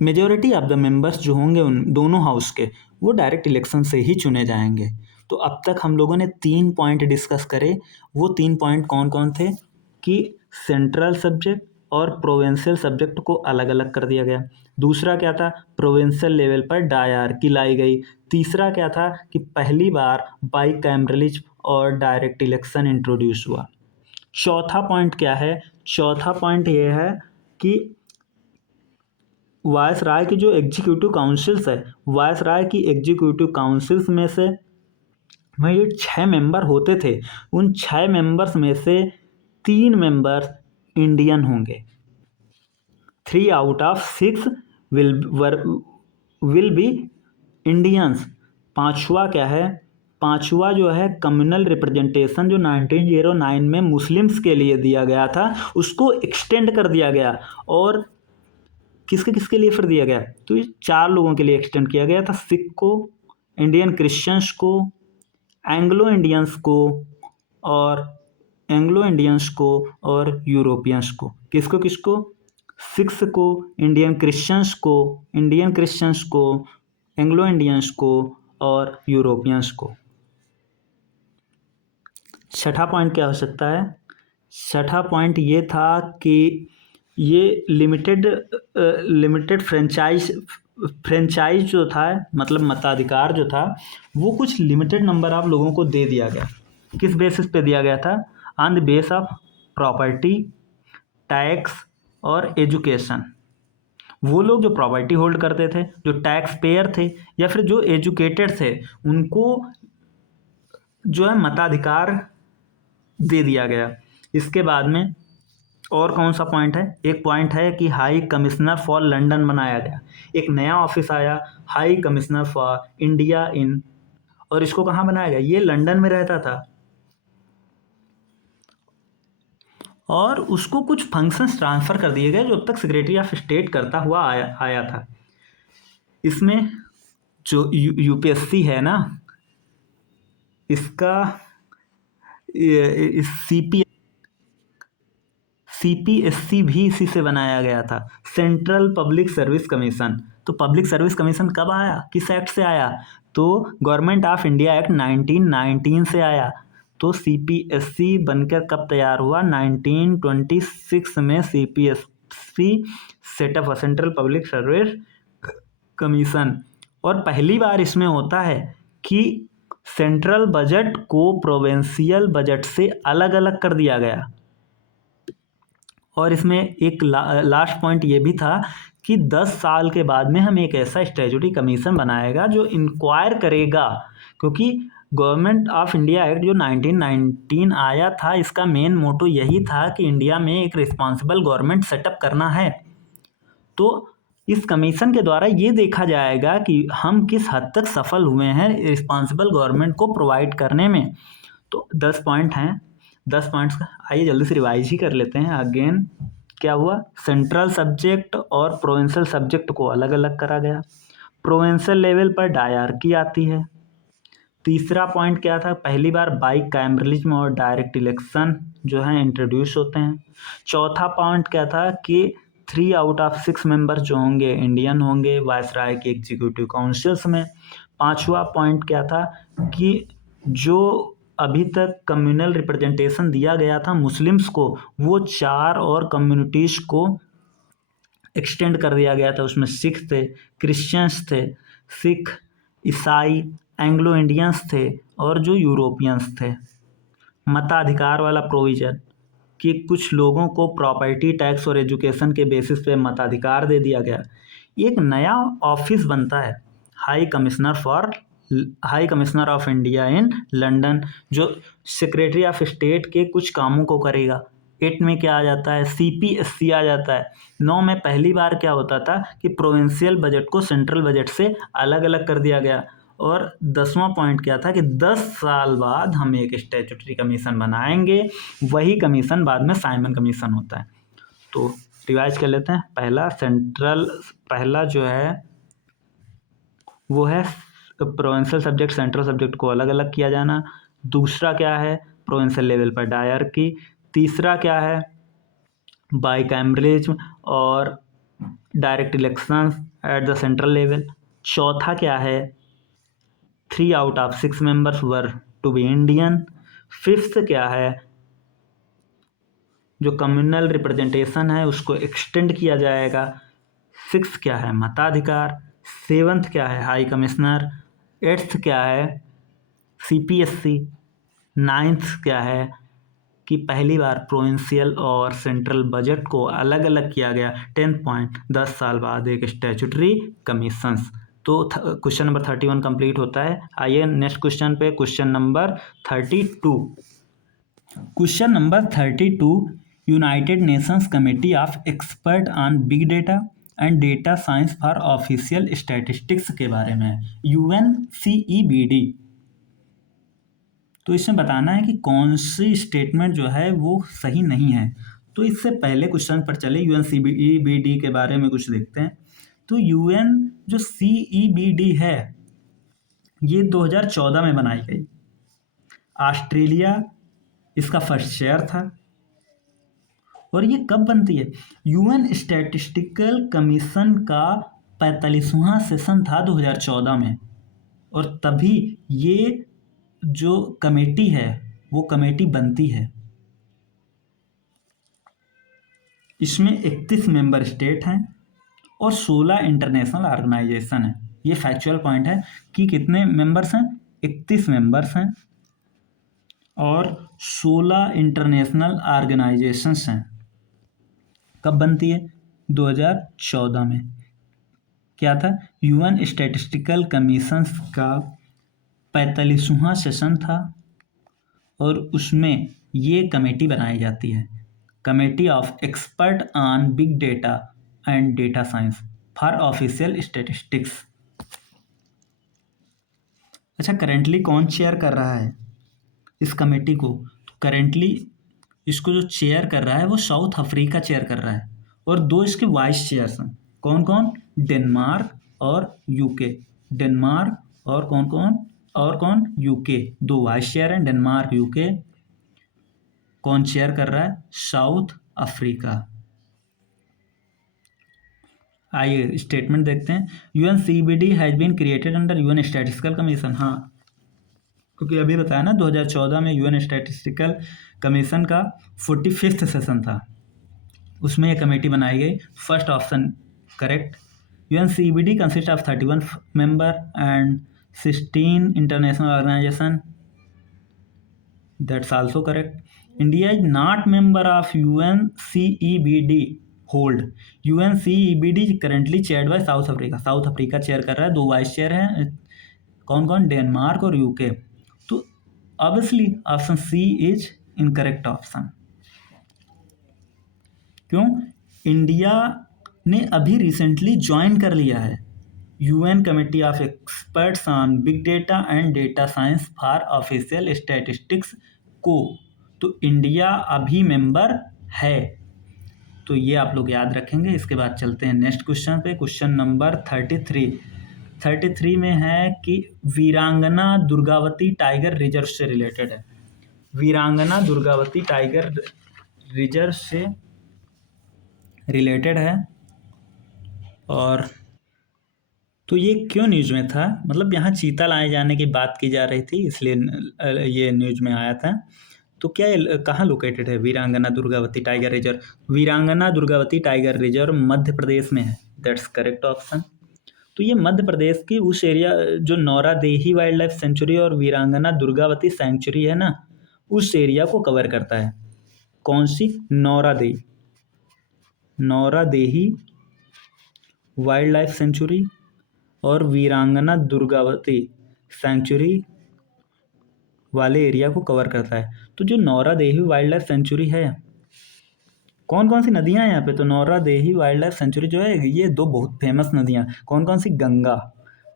मेजॉरिटी ऑफ द मेंबर्स जो होंगे उन दोनों हाउस के वो डायरेक्ट इलेक्शन से ही चुने जाएंगे। तो अब तक हम लोगों ने 3 पॉइंट डिस्कस करे। वो 3 पॉइंट कौन कौन थे कि सेंट्रल सब्जेक्ट और प्रोविंशियल सब्जेक्ट को अलग अलग कर दिया गया। दूसरा क्या था, प्रोविंशियल लेवल पर डायरकी लाई गई। तीसरा क्या था कि पहली बार बाई कैमरलिज्म और डायरेक्ट इलेक्शन इंट्रोड्यूस हुआ। चौथा पॉइंट क्या है, चौथा पॉइंट ये है कि वायसराय की जो एग्जीक्यूटिव काउंसिल्स है, वायसराय की एग्जीक्यूटिव काउंसिल्स में से में ये 6 मेंबर होते थे, उन 6 मेंबर्स में से 3 मेंबर्स इंडियन होंगे। 3 out of 6 will be Indians. पांचवा क्या है, पांचवा जो है कम्युनल रिप्रेजेंटेशन जो 1909 में मुस्लिम्स के लिए दिया गया था उसको एक्सटेंड कर दिया गया। और किसके किसके लिए फिर दिया गया, तो ये 4 लोगों के लिए एक्सटेंड किया गया था, सिख को, इंडियन क्रिश्चियंस को, एंग्लो इंडियंस को और यूरोपियंस को। किसको किसको, सिख्स को, इंडियन क्रिश्चियंस को, एंग्लो इंडियंस को और यूरोपियंस को। छठा पॉइंट क्या हो सकता है, छठा पॉइंट ये था कि ये लिमिटेड फ्रेंचाइज जो था, मतलब मताधिकार जो था वो कुछ लिमिटेड नंबर ऑफ लोगों को दे दिया गया। किस बेसिस पे दिया गया था, on the base of property, tax और एजुकेशन। वो लोग जो प्रॉपर्टी होल्ड करते थे, जो टैक्स पेयर थे या फिर जो एजुकेटेड थे उनको जो है मताधिकार दे दिया गया। इसके बाद में और कौन सा पॉइंट है, एक पॉइंट है कि हाई कमिश्नर फॉर लंदन बनाया गया। एक नया ऑफिस आया, high commissioner for India in, और इसको कहाँ बनाया गया, ये लंदन में रहता था और उसको कुछ फंक्शंस ट्रांसफ़र कर दिए गए जो अब तक सेक्रेटरी ऑफ स्टेट करता हुआ आया था। इसमें जो यूपीएससी है ना, इसका सीपीएससी भी इसी से बनाया गया था, सेंट्रल पब्लिक सर्विस कमीशन। तो पब्लिक सर्विस कमीशन कब आया, किस एक्ट से आया, तो गवर्नमेंट ऑफ इंडिया एक्ट 1919 से आया। तो CPSC बनकर कब तैयार हुआ? 1926 में CPSC setup central public service commission. और पहली बार इसमें होता है कि सेंट्रल बजट को प्रोविंशियल बजट से अलग अलग कर दिया गया। और इसमें एक लास्ट पॉइंट ये भी था कि 10 साल के बाद में हम एक ऐसा स्टैट्यूटरी कमीशन बनाएगा जो इंक्वायर करेगा, क्योंकि गवर्नमेंट ऑफ इंडिया एक्ट जो 1919 आया था, इसका मेन मोटो यही था कि इंडिया में एक रिस्पॉन्सिबल गवर्नमेंट सेटअप करना है। तो इस कमीशन के द्वारा ये देखा जाएगा कि हम किस हद तक सफल हुए हैं रिस्पॉन्सिबल गवर्नमेंट को प्रोवाइड करने में। तो 10 पॉइंट हैं, 10 पॉइंट्स का आइए जल्दी से रिवाइज ही कर लेते हैं। अगेन क्या हुआ? सेंट्रल सब्जेक्ट और प्रोविंशियल सब्जेक्ट को अलग अलग करा गया। प्रोविंशियल लेवल पर डायरकी आती है। तीसरा पॉइंट क्या था? पहली बार बाइकैमरलिज्म और डायरेक्ट इलेक्शन जो है इंट्रोड्यूस होते हैं। चौथा पॉइंट क्या था कि 3 आउट ऑफ 6 मेंबर्स जो होंगे इंडियन होंगे वायसराय के एग्जीक्यूटिव काउंसिल्स में। पांचवा पॉइंट क्या था कि जो अभी तक कम्युनल रिप्रेजेंटेशन दिया गया था मुस्लिम्स को, वो 4 और कम्युनिटीज़ को एक्सटेंड कर दिया गया था। उसमें सिख थे, क्रिश्चियंस थे, सिख, ईसाई, एंग्लो इंडियंस थे और जो यूरोपियंस थे। मताधिकार वाला प्रोविज़न कि कुछ लोगों को प्रॉपर्टी टैक्स और एजुकेशन के बेसिस पे मताधिकार दे दिया गया। एक नया ऑफिस बनता है, high commissioner of India in London, जो सेक्रेटरी ऑफ स्टेट के कुछ कामों को करेगा। 8 में क्या आ जाता है? CPSC आ जाता है। 9 में पहली बार क्या होता था कि प्रोविंशियल बजट को सेंट्रल बजट से अलग अलग कर दिया गया। और 10वां पॉइंट क्या था कि 10 साल बाद हम एक स्टैट्यूटरी कमीशन बनाएंगे, वही कमीशन बाद में साइमन कमीशन होता है। तो रिवाइज कर लेते हैं। पहला जो है वो है प्रोविंशियल सब्जेक्ट सेंट्रल सब्जेक्ट को अलग अलग किया जाना। दूसरा क्या है? प्रोविंशियल लेवल पर डायरकी। तीसरा क्या है? बाइकैमरलिज्म और direct election at the central level. चौथा क्या है? 3 out of 6 members were to be Indian. Fifth क्या है? जो कम्युनल रिप्रेजेंटेशन है उसको एक्सटेंड किया जाएगा। 6th क्या है? मताधिकार। 7th क्या है? High commissioner. 8th क्या है? CPSC। 9th क्या है कि पहली बार प्रोविंशियल और सेंट्रल बजट को अलग अलग किया गया। 10th पॉइंट 10 साल बाद एक स्टैट्यूटरी कमीशंस। तो क्वेश्चन नंबर 31 कंप्लीट होता है। आइए नेक्स्ट क्वेश्चन पे, question number 32। Question number 32, United Nations committee of expert on big data and data science for official statistics के बारे में है, UNCEBD। तो इसमें बताना है कि कौन सी स्टेटमेंट जो है वो सही नहीं है। तो इससे पहले क्वेश्चन पर चले UNCEBD के बारे में कुछ देखते हैं। तो UN जो CEBD है ये 2014 में बनाई गई। ऑस्ट्रेलिया इसका फर्स्ट चेयर था। और ये कब बनती है? UN स्टैटिस्टिकल कमीशन का 45वां सेशन था 2014 में। और तभी ये जो कमेटी है वो कमेटी बनती है। इसमें 31 मेंबर स्टेट हैं और 16 इंटरनेशनल ऑर्गेनाइजेशन है। ये फैक्चुअल पॉइंट है कि कितने मेंबर्स हैं? 31 मेंबर्स हैं और 16 इंटरनेशनल ऑर्गेनाइजेशंस हैं। कब बनती है? 2014 में। क्या था? UN स्टैटिस्टिकल कमीशन का 45वां सेशन था और उसमें ये कमेटी बनाई जाती है, committee of expert on big data and data science for official statistics. अच्छा, करेंटली कौन चेयर कर रहा है इस कमेटी को? तो करेंटली इसको जो चेयर कर रहा है वो साउथ अफ्रीका चेयर कर रहा है और 2 इसके वाइस चेयर्स हैं। कौन कौन? डेनमार्क और यूके। डेनमार्क और कौन? यूके। 2 वाइस चेयर हैं, डेनमार्क, यूके। कौन चेयर कर रहा है? South Africa. आइए स्टेटमेंट देखते हैं। UNCEBD has been created under UN statistical commission. हाँ, क्योंकि अभी बताया ना 2014 में यूएन स्टैटिस्टिकल कमीशन का 45th सेशन था, उसमें ये कमेटी बनाई गई। First option correct. UNCBD consist of 31 member and 16 international organisation, that's also correct. India is not member of UNCEBD hold. UNCEBD currently chaired by South Africa, South Africa chair कर रहा है, 2 vice chair हैं, कौन कौन, Denmark और UK. तो obviously option C is incorrect option. क्यों? India ने अभी रिसेंटली ज्वाइन कर लिया है UN committee of experts on big data and data science for official statistics को, तो इंडिया अभी मेंबर है। तो ये आप लोग याद रखेंगे। इसके बाद चलते हैं नेक्स्ट क्वेश्चन पे। क्वेश्चन नंबर 33 में है कि वीरांगना दुर्गावती टाइगर रिजर्व से रिलेटेड है। वीरांगना दुर्गावती टाइगर रिजर्व से रिलेटेड है। और तो ये क्यों न्यूज़ में था, मतलब यहाँ चीता लाए जाने की बात की जा रही थी, इसलिए ये न्यूज़ में आया था। तो क्या कहाँ लोकेटेड है वीरांगना दुर्गावती टाइगर रिजर्व? वीरांगना दुर्गावती टाइगर रिजर्व मध्य प्रदेश में है, दैट्स करेक्ट ऑप्शन। तो ये मध्य प्रदेश की उस एरिया जो नौरादेही वाइल्ड लाइफ सेंचुरी और वीरांगना दुर्गावती सेंचुरी है ना, उस एरिया को कवर करता है। कौन सी? नौरादेही वाइल्ड लाइफ सेंचुरी और वीरांगना दुर्गावती सेंचुरी वाले एरिया को कवर करता है। तो जो नौरादेही वाइल्ड लाइफ सेंचुरी है, कौन कौन सी नदियाँ हैं यहाँ पे? तो नौरादेही वाइल्ड लाइफ सेंचुरी जो है, ये 2 बहुत फेमस नदियाँ, कौन कौन सी?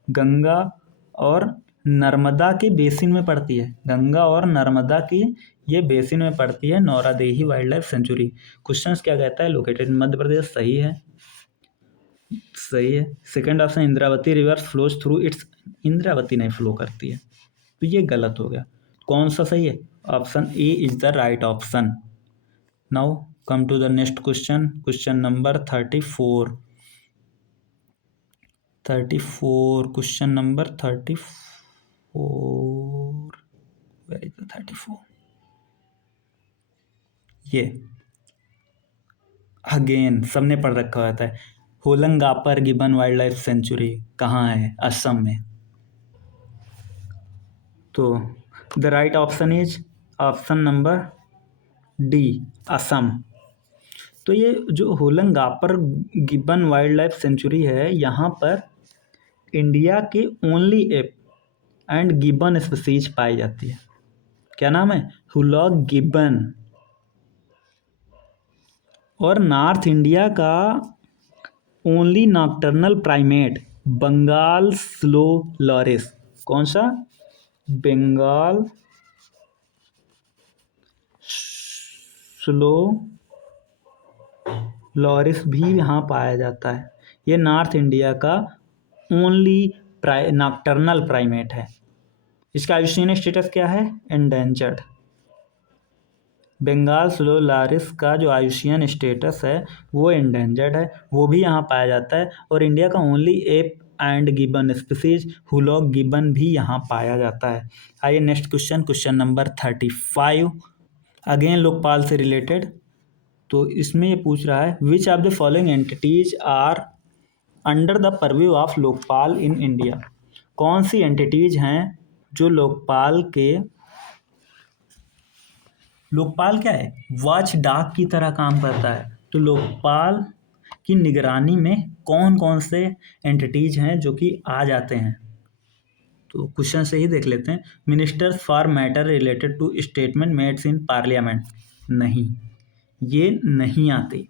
गंगा और नर्मदा के बेसिन में पड़ती है। गंगा और नर्मदा की ये बेसिन में पड़ती है Nauradehi wild life century. Question क्या कहता है? लोकेटेड मध्य प्रदेश, सही है। Second option Indravati river flows through it's, Indravati नहीं फ्लो करती है, तो ये गलत हो गया। कौन सा सही है? Option A is the right option. Now come to the next question. Question number 34। Question number 34, where is the 34? ये अगेन सबने पढ़ रखा होता है। Hollongapar gibbon wild life sanctuary कहाँ है? असम में। तो the right option is option number D, Assam. तो ये जो Hollongapar gibbon wild life sanctuary है, यहाँ पर इंडिया के only ape and gibbon species पाई जाती है। क्या नाम है? Hoolock gibbon. और नॉर्थ इंडिया का only nocturnal primate Bengal slow loris. कौन सा? बंगाल स्लो लॉरिस भी यहाँ पाया जाता है। ये नॉर्थ इंडिया का ओनली नॉक्टर्नल प्राइमेट है। इसका आयुष्मान स्टेटस क्या है? एंडेंजर्ड। बंगाल स्लो लॉरिस का जो आयुष्मान स्टेटस है वो एंडेंजर्ड है, वो भी यहाँ पाया जाता है। और इंडिया का only ape and gibbon species hoolock gibbon भी यहाँ पाया जाता है। आइए next question, question number 35, again Lokpal से रिलेटेड। तो इसमें ये पूछ रहा है which of the following entities are under the purview of Lokpal in India. कौन सी एंटिटीज हैं जो लोकपाल क्या है? वॉच डॉग की तरह काम करता है। तो लोकपाल की निगरानी में कौन कौन से एंटिटीज हैं जो कि आ जाते हैं? तो क्वेश्चन से ही देख लेते हैं। Ministers for matter related to statement made in parliament, नहीं, ये नहीं आते।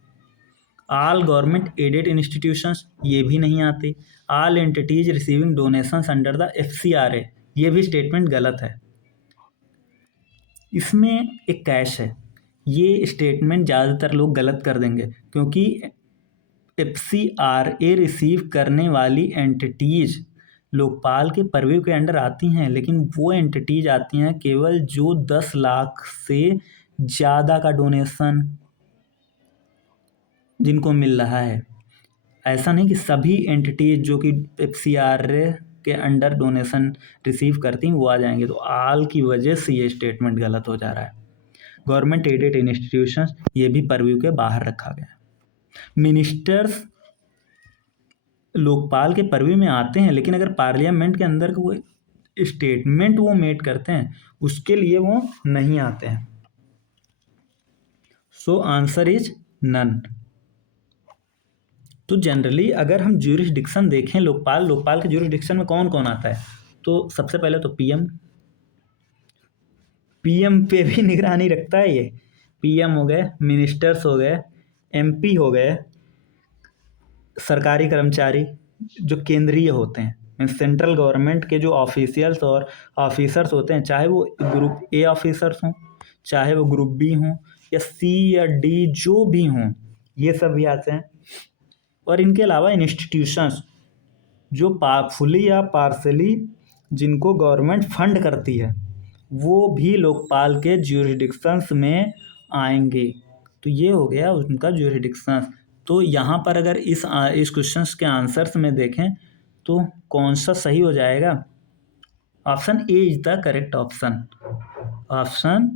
ऑल गवर्नमेंट एडेड इंस्टीट्यूशंस, ये भी नहीं आते। All entities receiving donations under the FCRA, ये भी स्टेटमेंट गलत है। इसमें एक कैश है, ये स्टेटमेंट ज़्यादातर लोग गलत कर देंगे, क्योंकि FCRA रिसीव करने वाली एंटिटीज लोकपाल के परव्यू के अंडर आती हैं, लेकिन वो एंटिटीज आती हैं केवल जो 10 लाख से ज़्यादा का डोनेशन जिनको मिल रहा है। ऐसा नहीं कि सभी एंटिटीज जो कि FCRA के अंडर डोनेशन रिसीव करती हैं वो आ जाएंगे। तो आल की वजह से ये स्टेटमेंट गलत हो जा रहा है। गवर्नमेंट एडेड इंस्टीट्यूशंस ये भी परव्यू के बाहर रखा गया। मिनिस्टर्स लोकपाल के परव्यू में आते हैं, लेकिन अगर पार्लियामेंट के अंदर कोई स्टेटमेंट वो मेक करते हैं उसके लिए वो नहीं आते हैं। So answer is none. तो जनरली अगर हम ज्यूरिसडिक्शन देखें लोकपाल के ज्यूरिसडिक्शन में कौन कौन आता है, तो सबसे पहले तो पीएम पे भी निगरानी रखता है ये। पीएम हो गए, मिनिस्टर्स हो गए, एमपी हो गए, सरकारी कर्मचारी जो केंद्रीय होते हैं, सेंट्रल गवर्नमेंट के जो ऑफिशियल्स और ऑफिसर्स होते हैं, चाहे वो ग्रुप ए ऑफिसर्स हों, चाहे वो ग्रुप बी हों, या सी या डी जो भी हों, ये सब भी आते हैं। और इनके अलावा इंस्टीट्यूशंस जो फुली या पार्सली जिनको गवर्नमेंट फंड करती है वो भी लोकपाल के ज्यूरिसडिक्शंस में आएंगे। तो ये हो गया उनका ज्यूरिसडिक्शंस। तो यहाँ पर अगर इस क्वेश्चंस के आंसर्स में देखें तो कौन सा सही हो जाएगा? Option A is the correct option. Option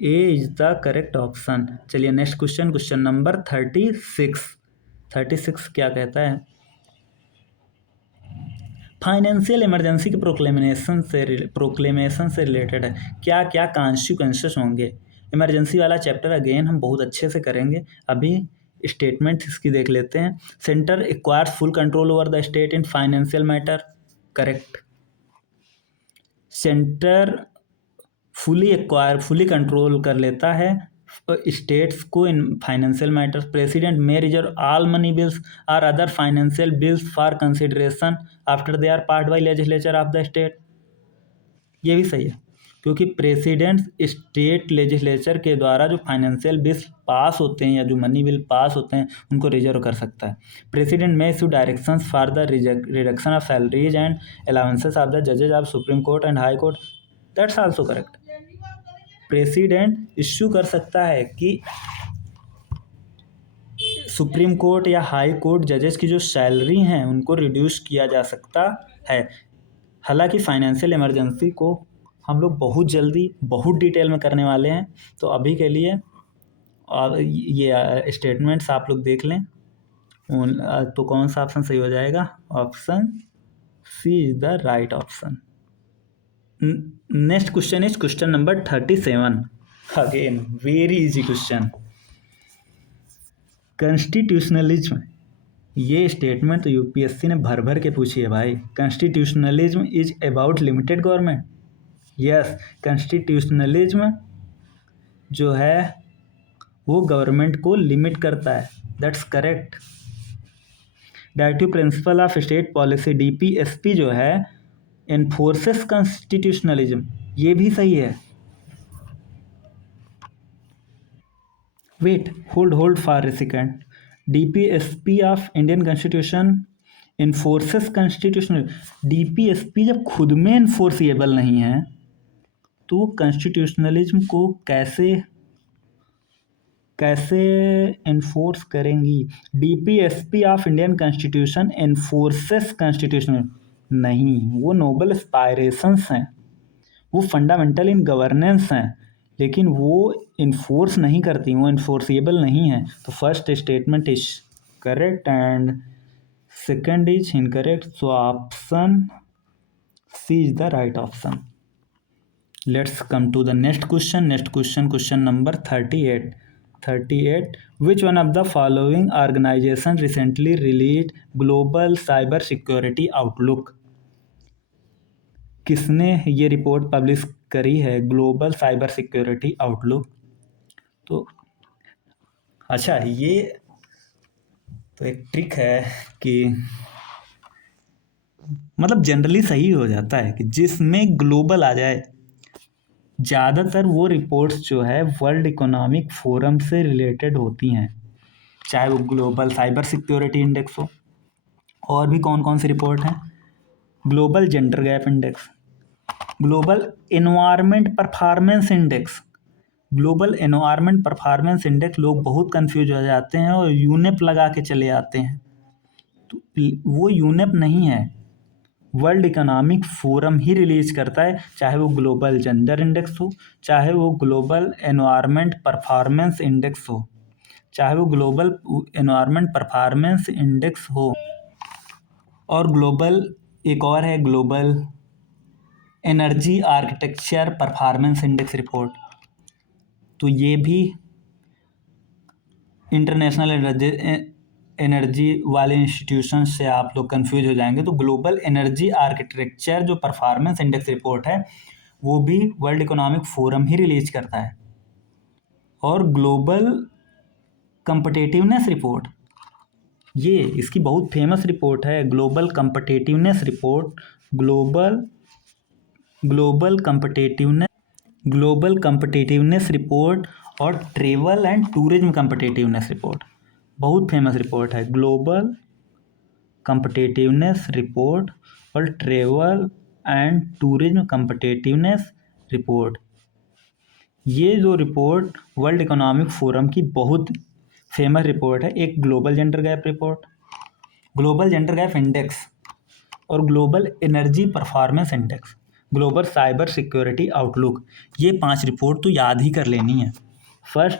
A is the correct option. चलिए नेक्स्ट क्वेश्चन नंबर 36 क्या कहता है? फाइनेंशियल इमरजेंसी के प्रोक्लेमेशन से रिलेटेड है। क्या क्या कॉन्सिक्वेंसेस होंगे? इमरजेंसी वाला चैप्टर अगेन हम बहुत अच्छे से करेंगे। अभी स्टेटमेंट इसकी देख लेते हैं। Centre acquires full control over the state in financial matter, correct. Centre fully control कर लेता है स्टेट्स को in financial matters. President may reserve all money bills और other financial bills for consideration after they are pass by legislature of the state. ये भी सही है, क्योंकि प्रेसिडेंट स्टेट लेजिस्लेचर के द्वारा जो फाइनेंशियल बिल्स पास होते हैं या जो मनी बिल पास होते हैं उनको रिजर्व कर सकता है। President may issue directions for the reduction of salaries and allowances of the जजेज of supreme court and high court, that's also correct. President issue कर सकता है कि सुप्रीम कोर्ट या हाई कोर्ट जजेस की जो सैलरी हैं उनको रिड्यूस किया जा सकता है। हालांकि फाइनेंशियल इमरजेंसी को हम लोग बहुत जल्दी बहुत डिटेल में करने वाले हैं, तो अभी के लिए और ये स्टेटमेंट्स आप लोग देख लें। तो कौन सा ऑप्शन सही हो जाएगा? Option C is the right option. Next question is question number 37। Again very easy question. Constitutionalism, ये स्टेटमेंट तो यूपीएससी ने भर भर के पूछी है भाई। Constitutionalism is about limited government. Yes, constitutionalism जो है वो गवर्नमेंट को लिमिट करता है, that's correct. Directive principle of state policy DPSP जो है एनफोर्सेस कॉन्स्टिट्यूशनलिज्म, ये भी सही है। Wait, hold for a second. DPSP of Indian constitution enforces constitutional. DPSP जब खुद में इन्फोर्सिएबल नहीं है तो कॉन्स्टिट्यूशनलिज्म को कैसे इन्फोर्स करेंगी? DPSP of Indian constitution enforces constitutional नहीं, वो नोबल एस्पायरेशंस हैं, वो फंडामेंटल इन गवर्नेंस हैं, लेकिन वो इन्फोर्स नहीं करती, वो इन्फोर्सिएबल नहीं है। तो first statement is correct and second is incorrect. So option C is the right option. Let's come to the next question number 38। Which one of the following organization recently released Global Cyber Security Outlook? किसने ये report publish करी है, global cyber security outlook? तो अच्छा, ये तो एक trick है कि मतलब जनरली सही हो जाता है कि जिसमें ग्लोबल आ जाए, ज़्यादातर वो रिपोर्ट्स जो है वर्ल्ड इकोनॉमिक फोरम से रिलेटेड होती हैं, चाहे वो ग्लोबल साइबर सिक्योरिटी इंडेक्स हो, और भी कौन कौन सी रिपोर्ट हैं, global gender gap index, global environment performance index. Global environment performance index लोग बहुत कंफ्यूज हो जाते हैं और यूनेप लगा के चले आते हैं, तो वो यूनेप नहीं है, वर्ल्ड इकोनॉमिक फोरम ही रिलीज करता है, चाहे वो ग्लोबल जेंडर इंडेक्स हो, चाहे वो ग्लोबल एनवायरनमेंट परफॉर्मेंस इंडेक्स हो, चाहे वो ग्लोबल एनवायरनमेंट परफॉर्मेंस इंडेक्स हो, और ग्लोबल एक और है global energy architecture performance index report. तो ये भी इंटरनेशनल एनर्जी वाले इंस्टीट्यूशन से आप लोग कंफ्यूज हो जाएंगे। तो ग्लोबल एनर्जी आर्किटेक्चर जो परफॉर्मेंस इंडेक्स रिपोर्ट है वो भी वर्ल्ड इकोनॉमिक फोरम ही रिलीज करता है। और ग्लोबल कंपटिटिवनेस रिपोर्ट, ये इसकी बहुत फेमस रिपोर्ट है, global competitiveness report, global competitiveness report और travel and tourism competitiveness report, बहुत फेमस रिपोर्ट है। ग्लोबल कंपटिटिवनेस रिपोर्ट और travel and tourism competitiveness report, ये जो रिपोर्ट वर्ल्ड इकोनॉमिक फोरम की बहुत फेमस रिपोर्ट है। एक global gender gap report, global gender gap index और global energy performance index, global cyber security outlook, ये 5 रिपोर्ट तो याद ही कर लेनी है। First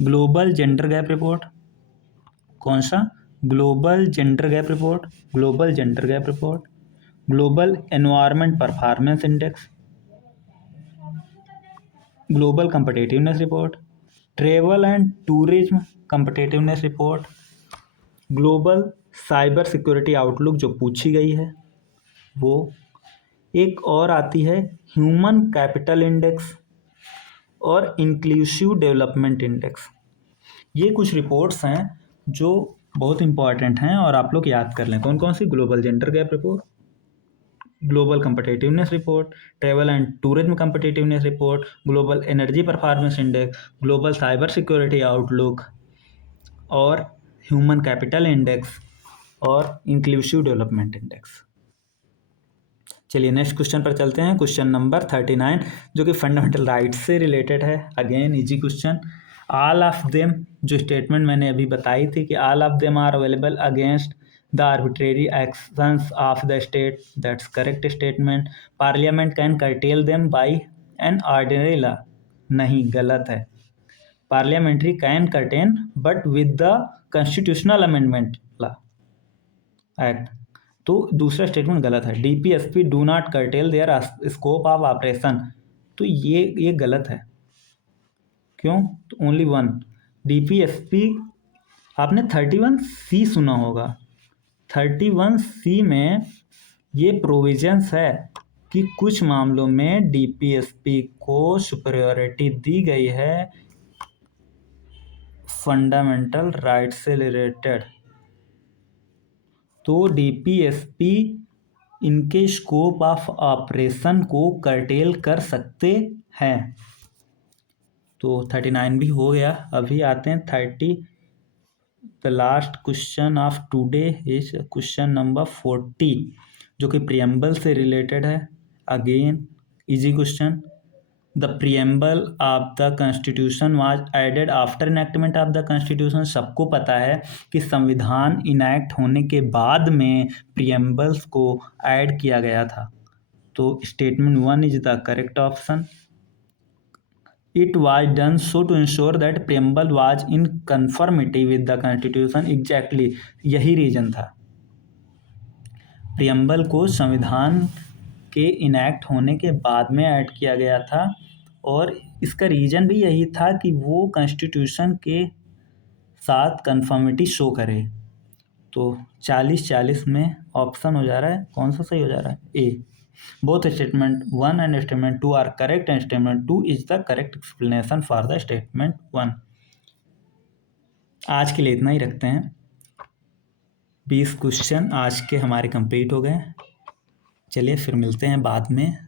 global gender gap report, कौन सा? Global gender gap report, global gender gap report, global environment performance index, global competitiveness report, travel and tourism competitiveness report, global cyber security outlook जो पूछी गई है वो, एक और आती है ह्यूमन कैपिटल इंडेक्स और इंक्लूसिव डेवलपमेंट इंडेक्स। ये कुछ रिपोर्ट्स हैं जो बहुत इंपॉर्टेंट हैं और आप लोग याद कर लें। कौन कौन सी? Global gender gap report, global competitiveness report, travel and tourism competitiveness report, global energy performance index, global cyber security outlook और ह्यूमन कैपिटल इंडेक्स और इंक्लूसिव डेवलपमेंट इंडेक्स। चलिए नेक्स्ट क्वेश्चन पर चलते हैं। क्वेश्चन नंबर 39 जो कि फंडामेंटल राइट्स से related है। Again easy question. All of them, जो स्टेटमेंट मैंने अभी बताई थी कि all of them are available against the arbitrary actions of the state, that's correct statement. Parliament can curtail them by an ordinary law, नहीं, गलत है। Parliamentary can curtail but with the constitutional amendment law act, तो दूसरा statement गलत है। DPSP do not curtail their scope of operation, तो ये गलत है। क्यों? तो ओनली वन डीपीएसपी, आपने 31C सुना होगा। 31C में ये प्रोविजंस है कि कुछ मामलों में डीपीएसपी को सुपरियोरिटी दी गई है फंडामेंटल राइट से रिलेटेड। तो डीपीएसपी इनके स्कोप ऑफ ऑपरेशन को कर्टेल कर सकते हैं। तो 39 भी हो गया। अभी आते हैं 30। The last question of today is question number 40 जो कि प्रियम्बल से रिलेटेड है। Again easy question. The preamble of the constitution was added after enactment of the constitution, सबको पता है कि संविधान इनैक्ट होने के बाद में प्रियम्बल्स को ऐड किया गया था। तो statement 1 is the correct option. It was done so to ensure that preamble was in conformity with the constitution, exactly यही रीजन था। प्रियम्बल को संविधान के इनैक्ट होने के बाद में ऐड किया गया था और इसका रीज़न भी यही था कि वो कॉन्स्टिट्यूशन के साथ कन्फर्मिटी शो करे। तो 40-40 में ऑप्शन हो जा रहा है, कौन सा सही हो जा रहा है? A. Both statement 1 and statement 2 are correct and statement 2 is the correct explanation for the statement 1। आज के लिए इतना ही रखते हैं। 20 क्वेश्चन आज के हमारे कंप्लीट हो गए। चलिए फिर मिलते हैं बाद में।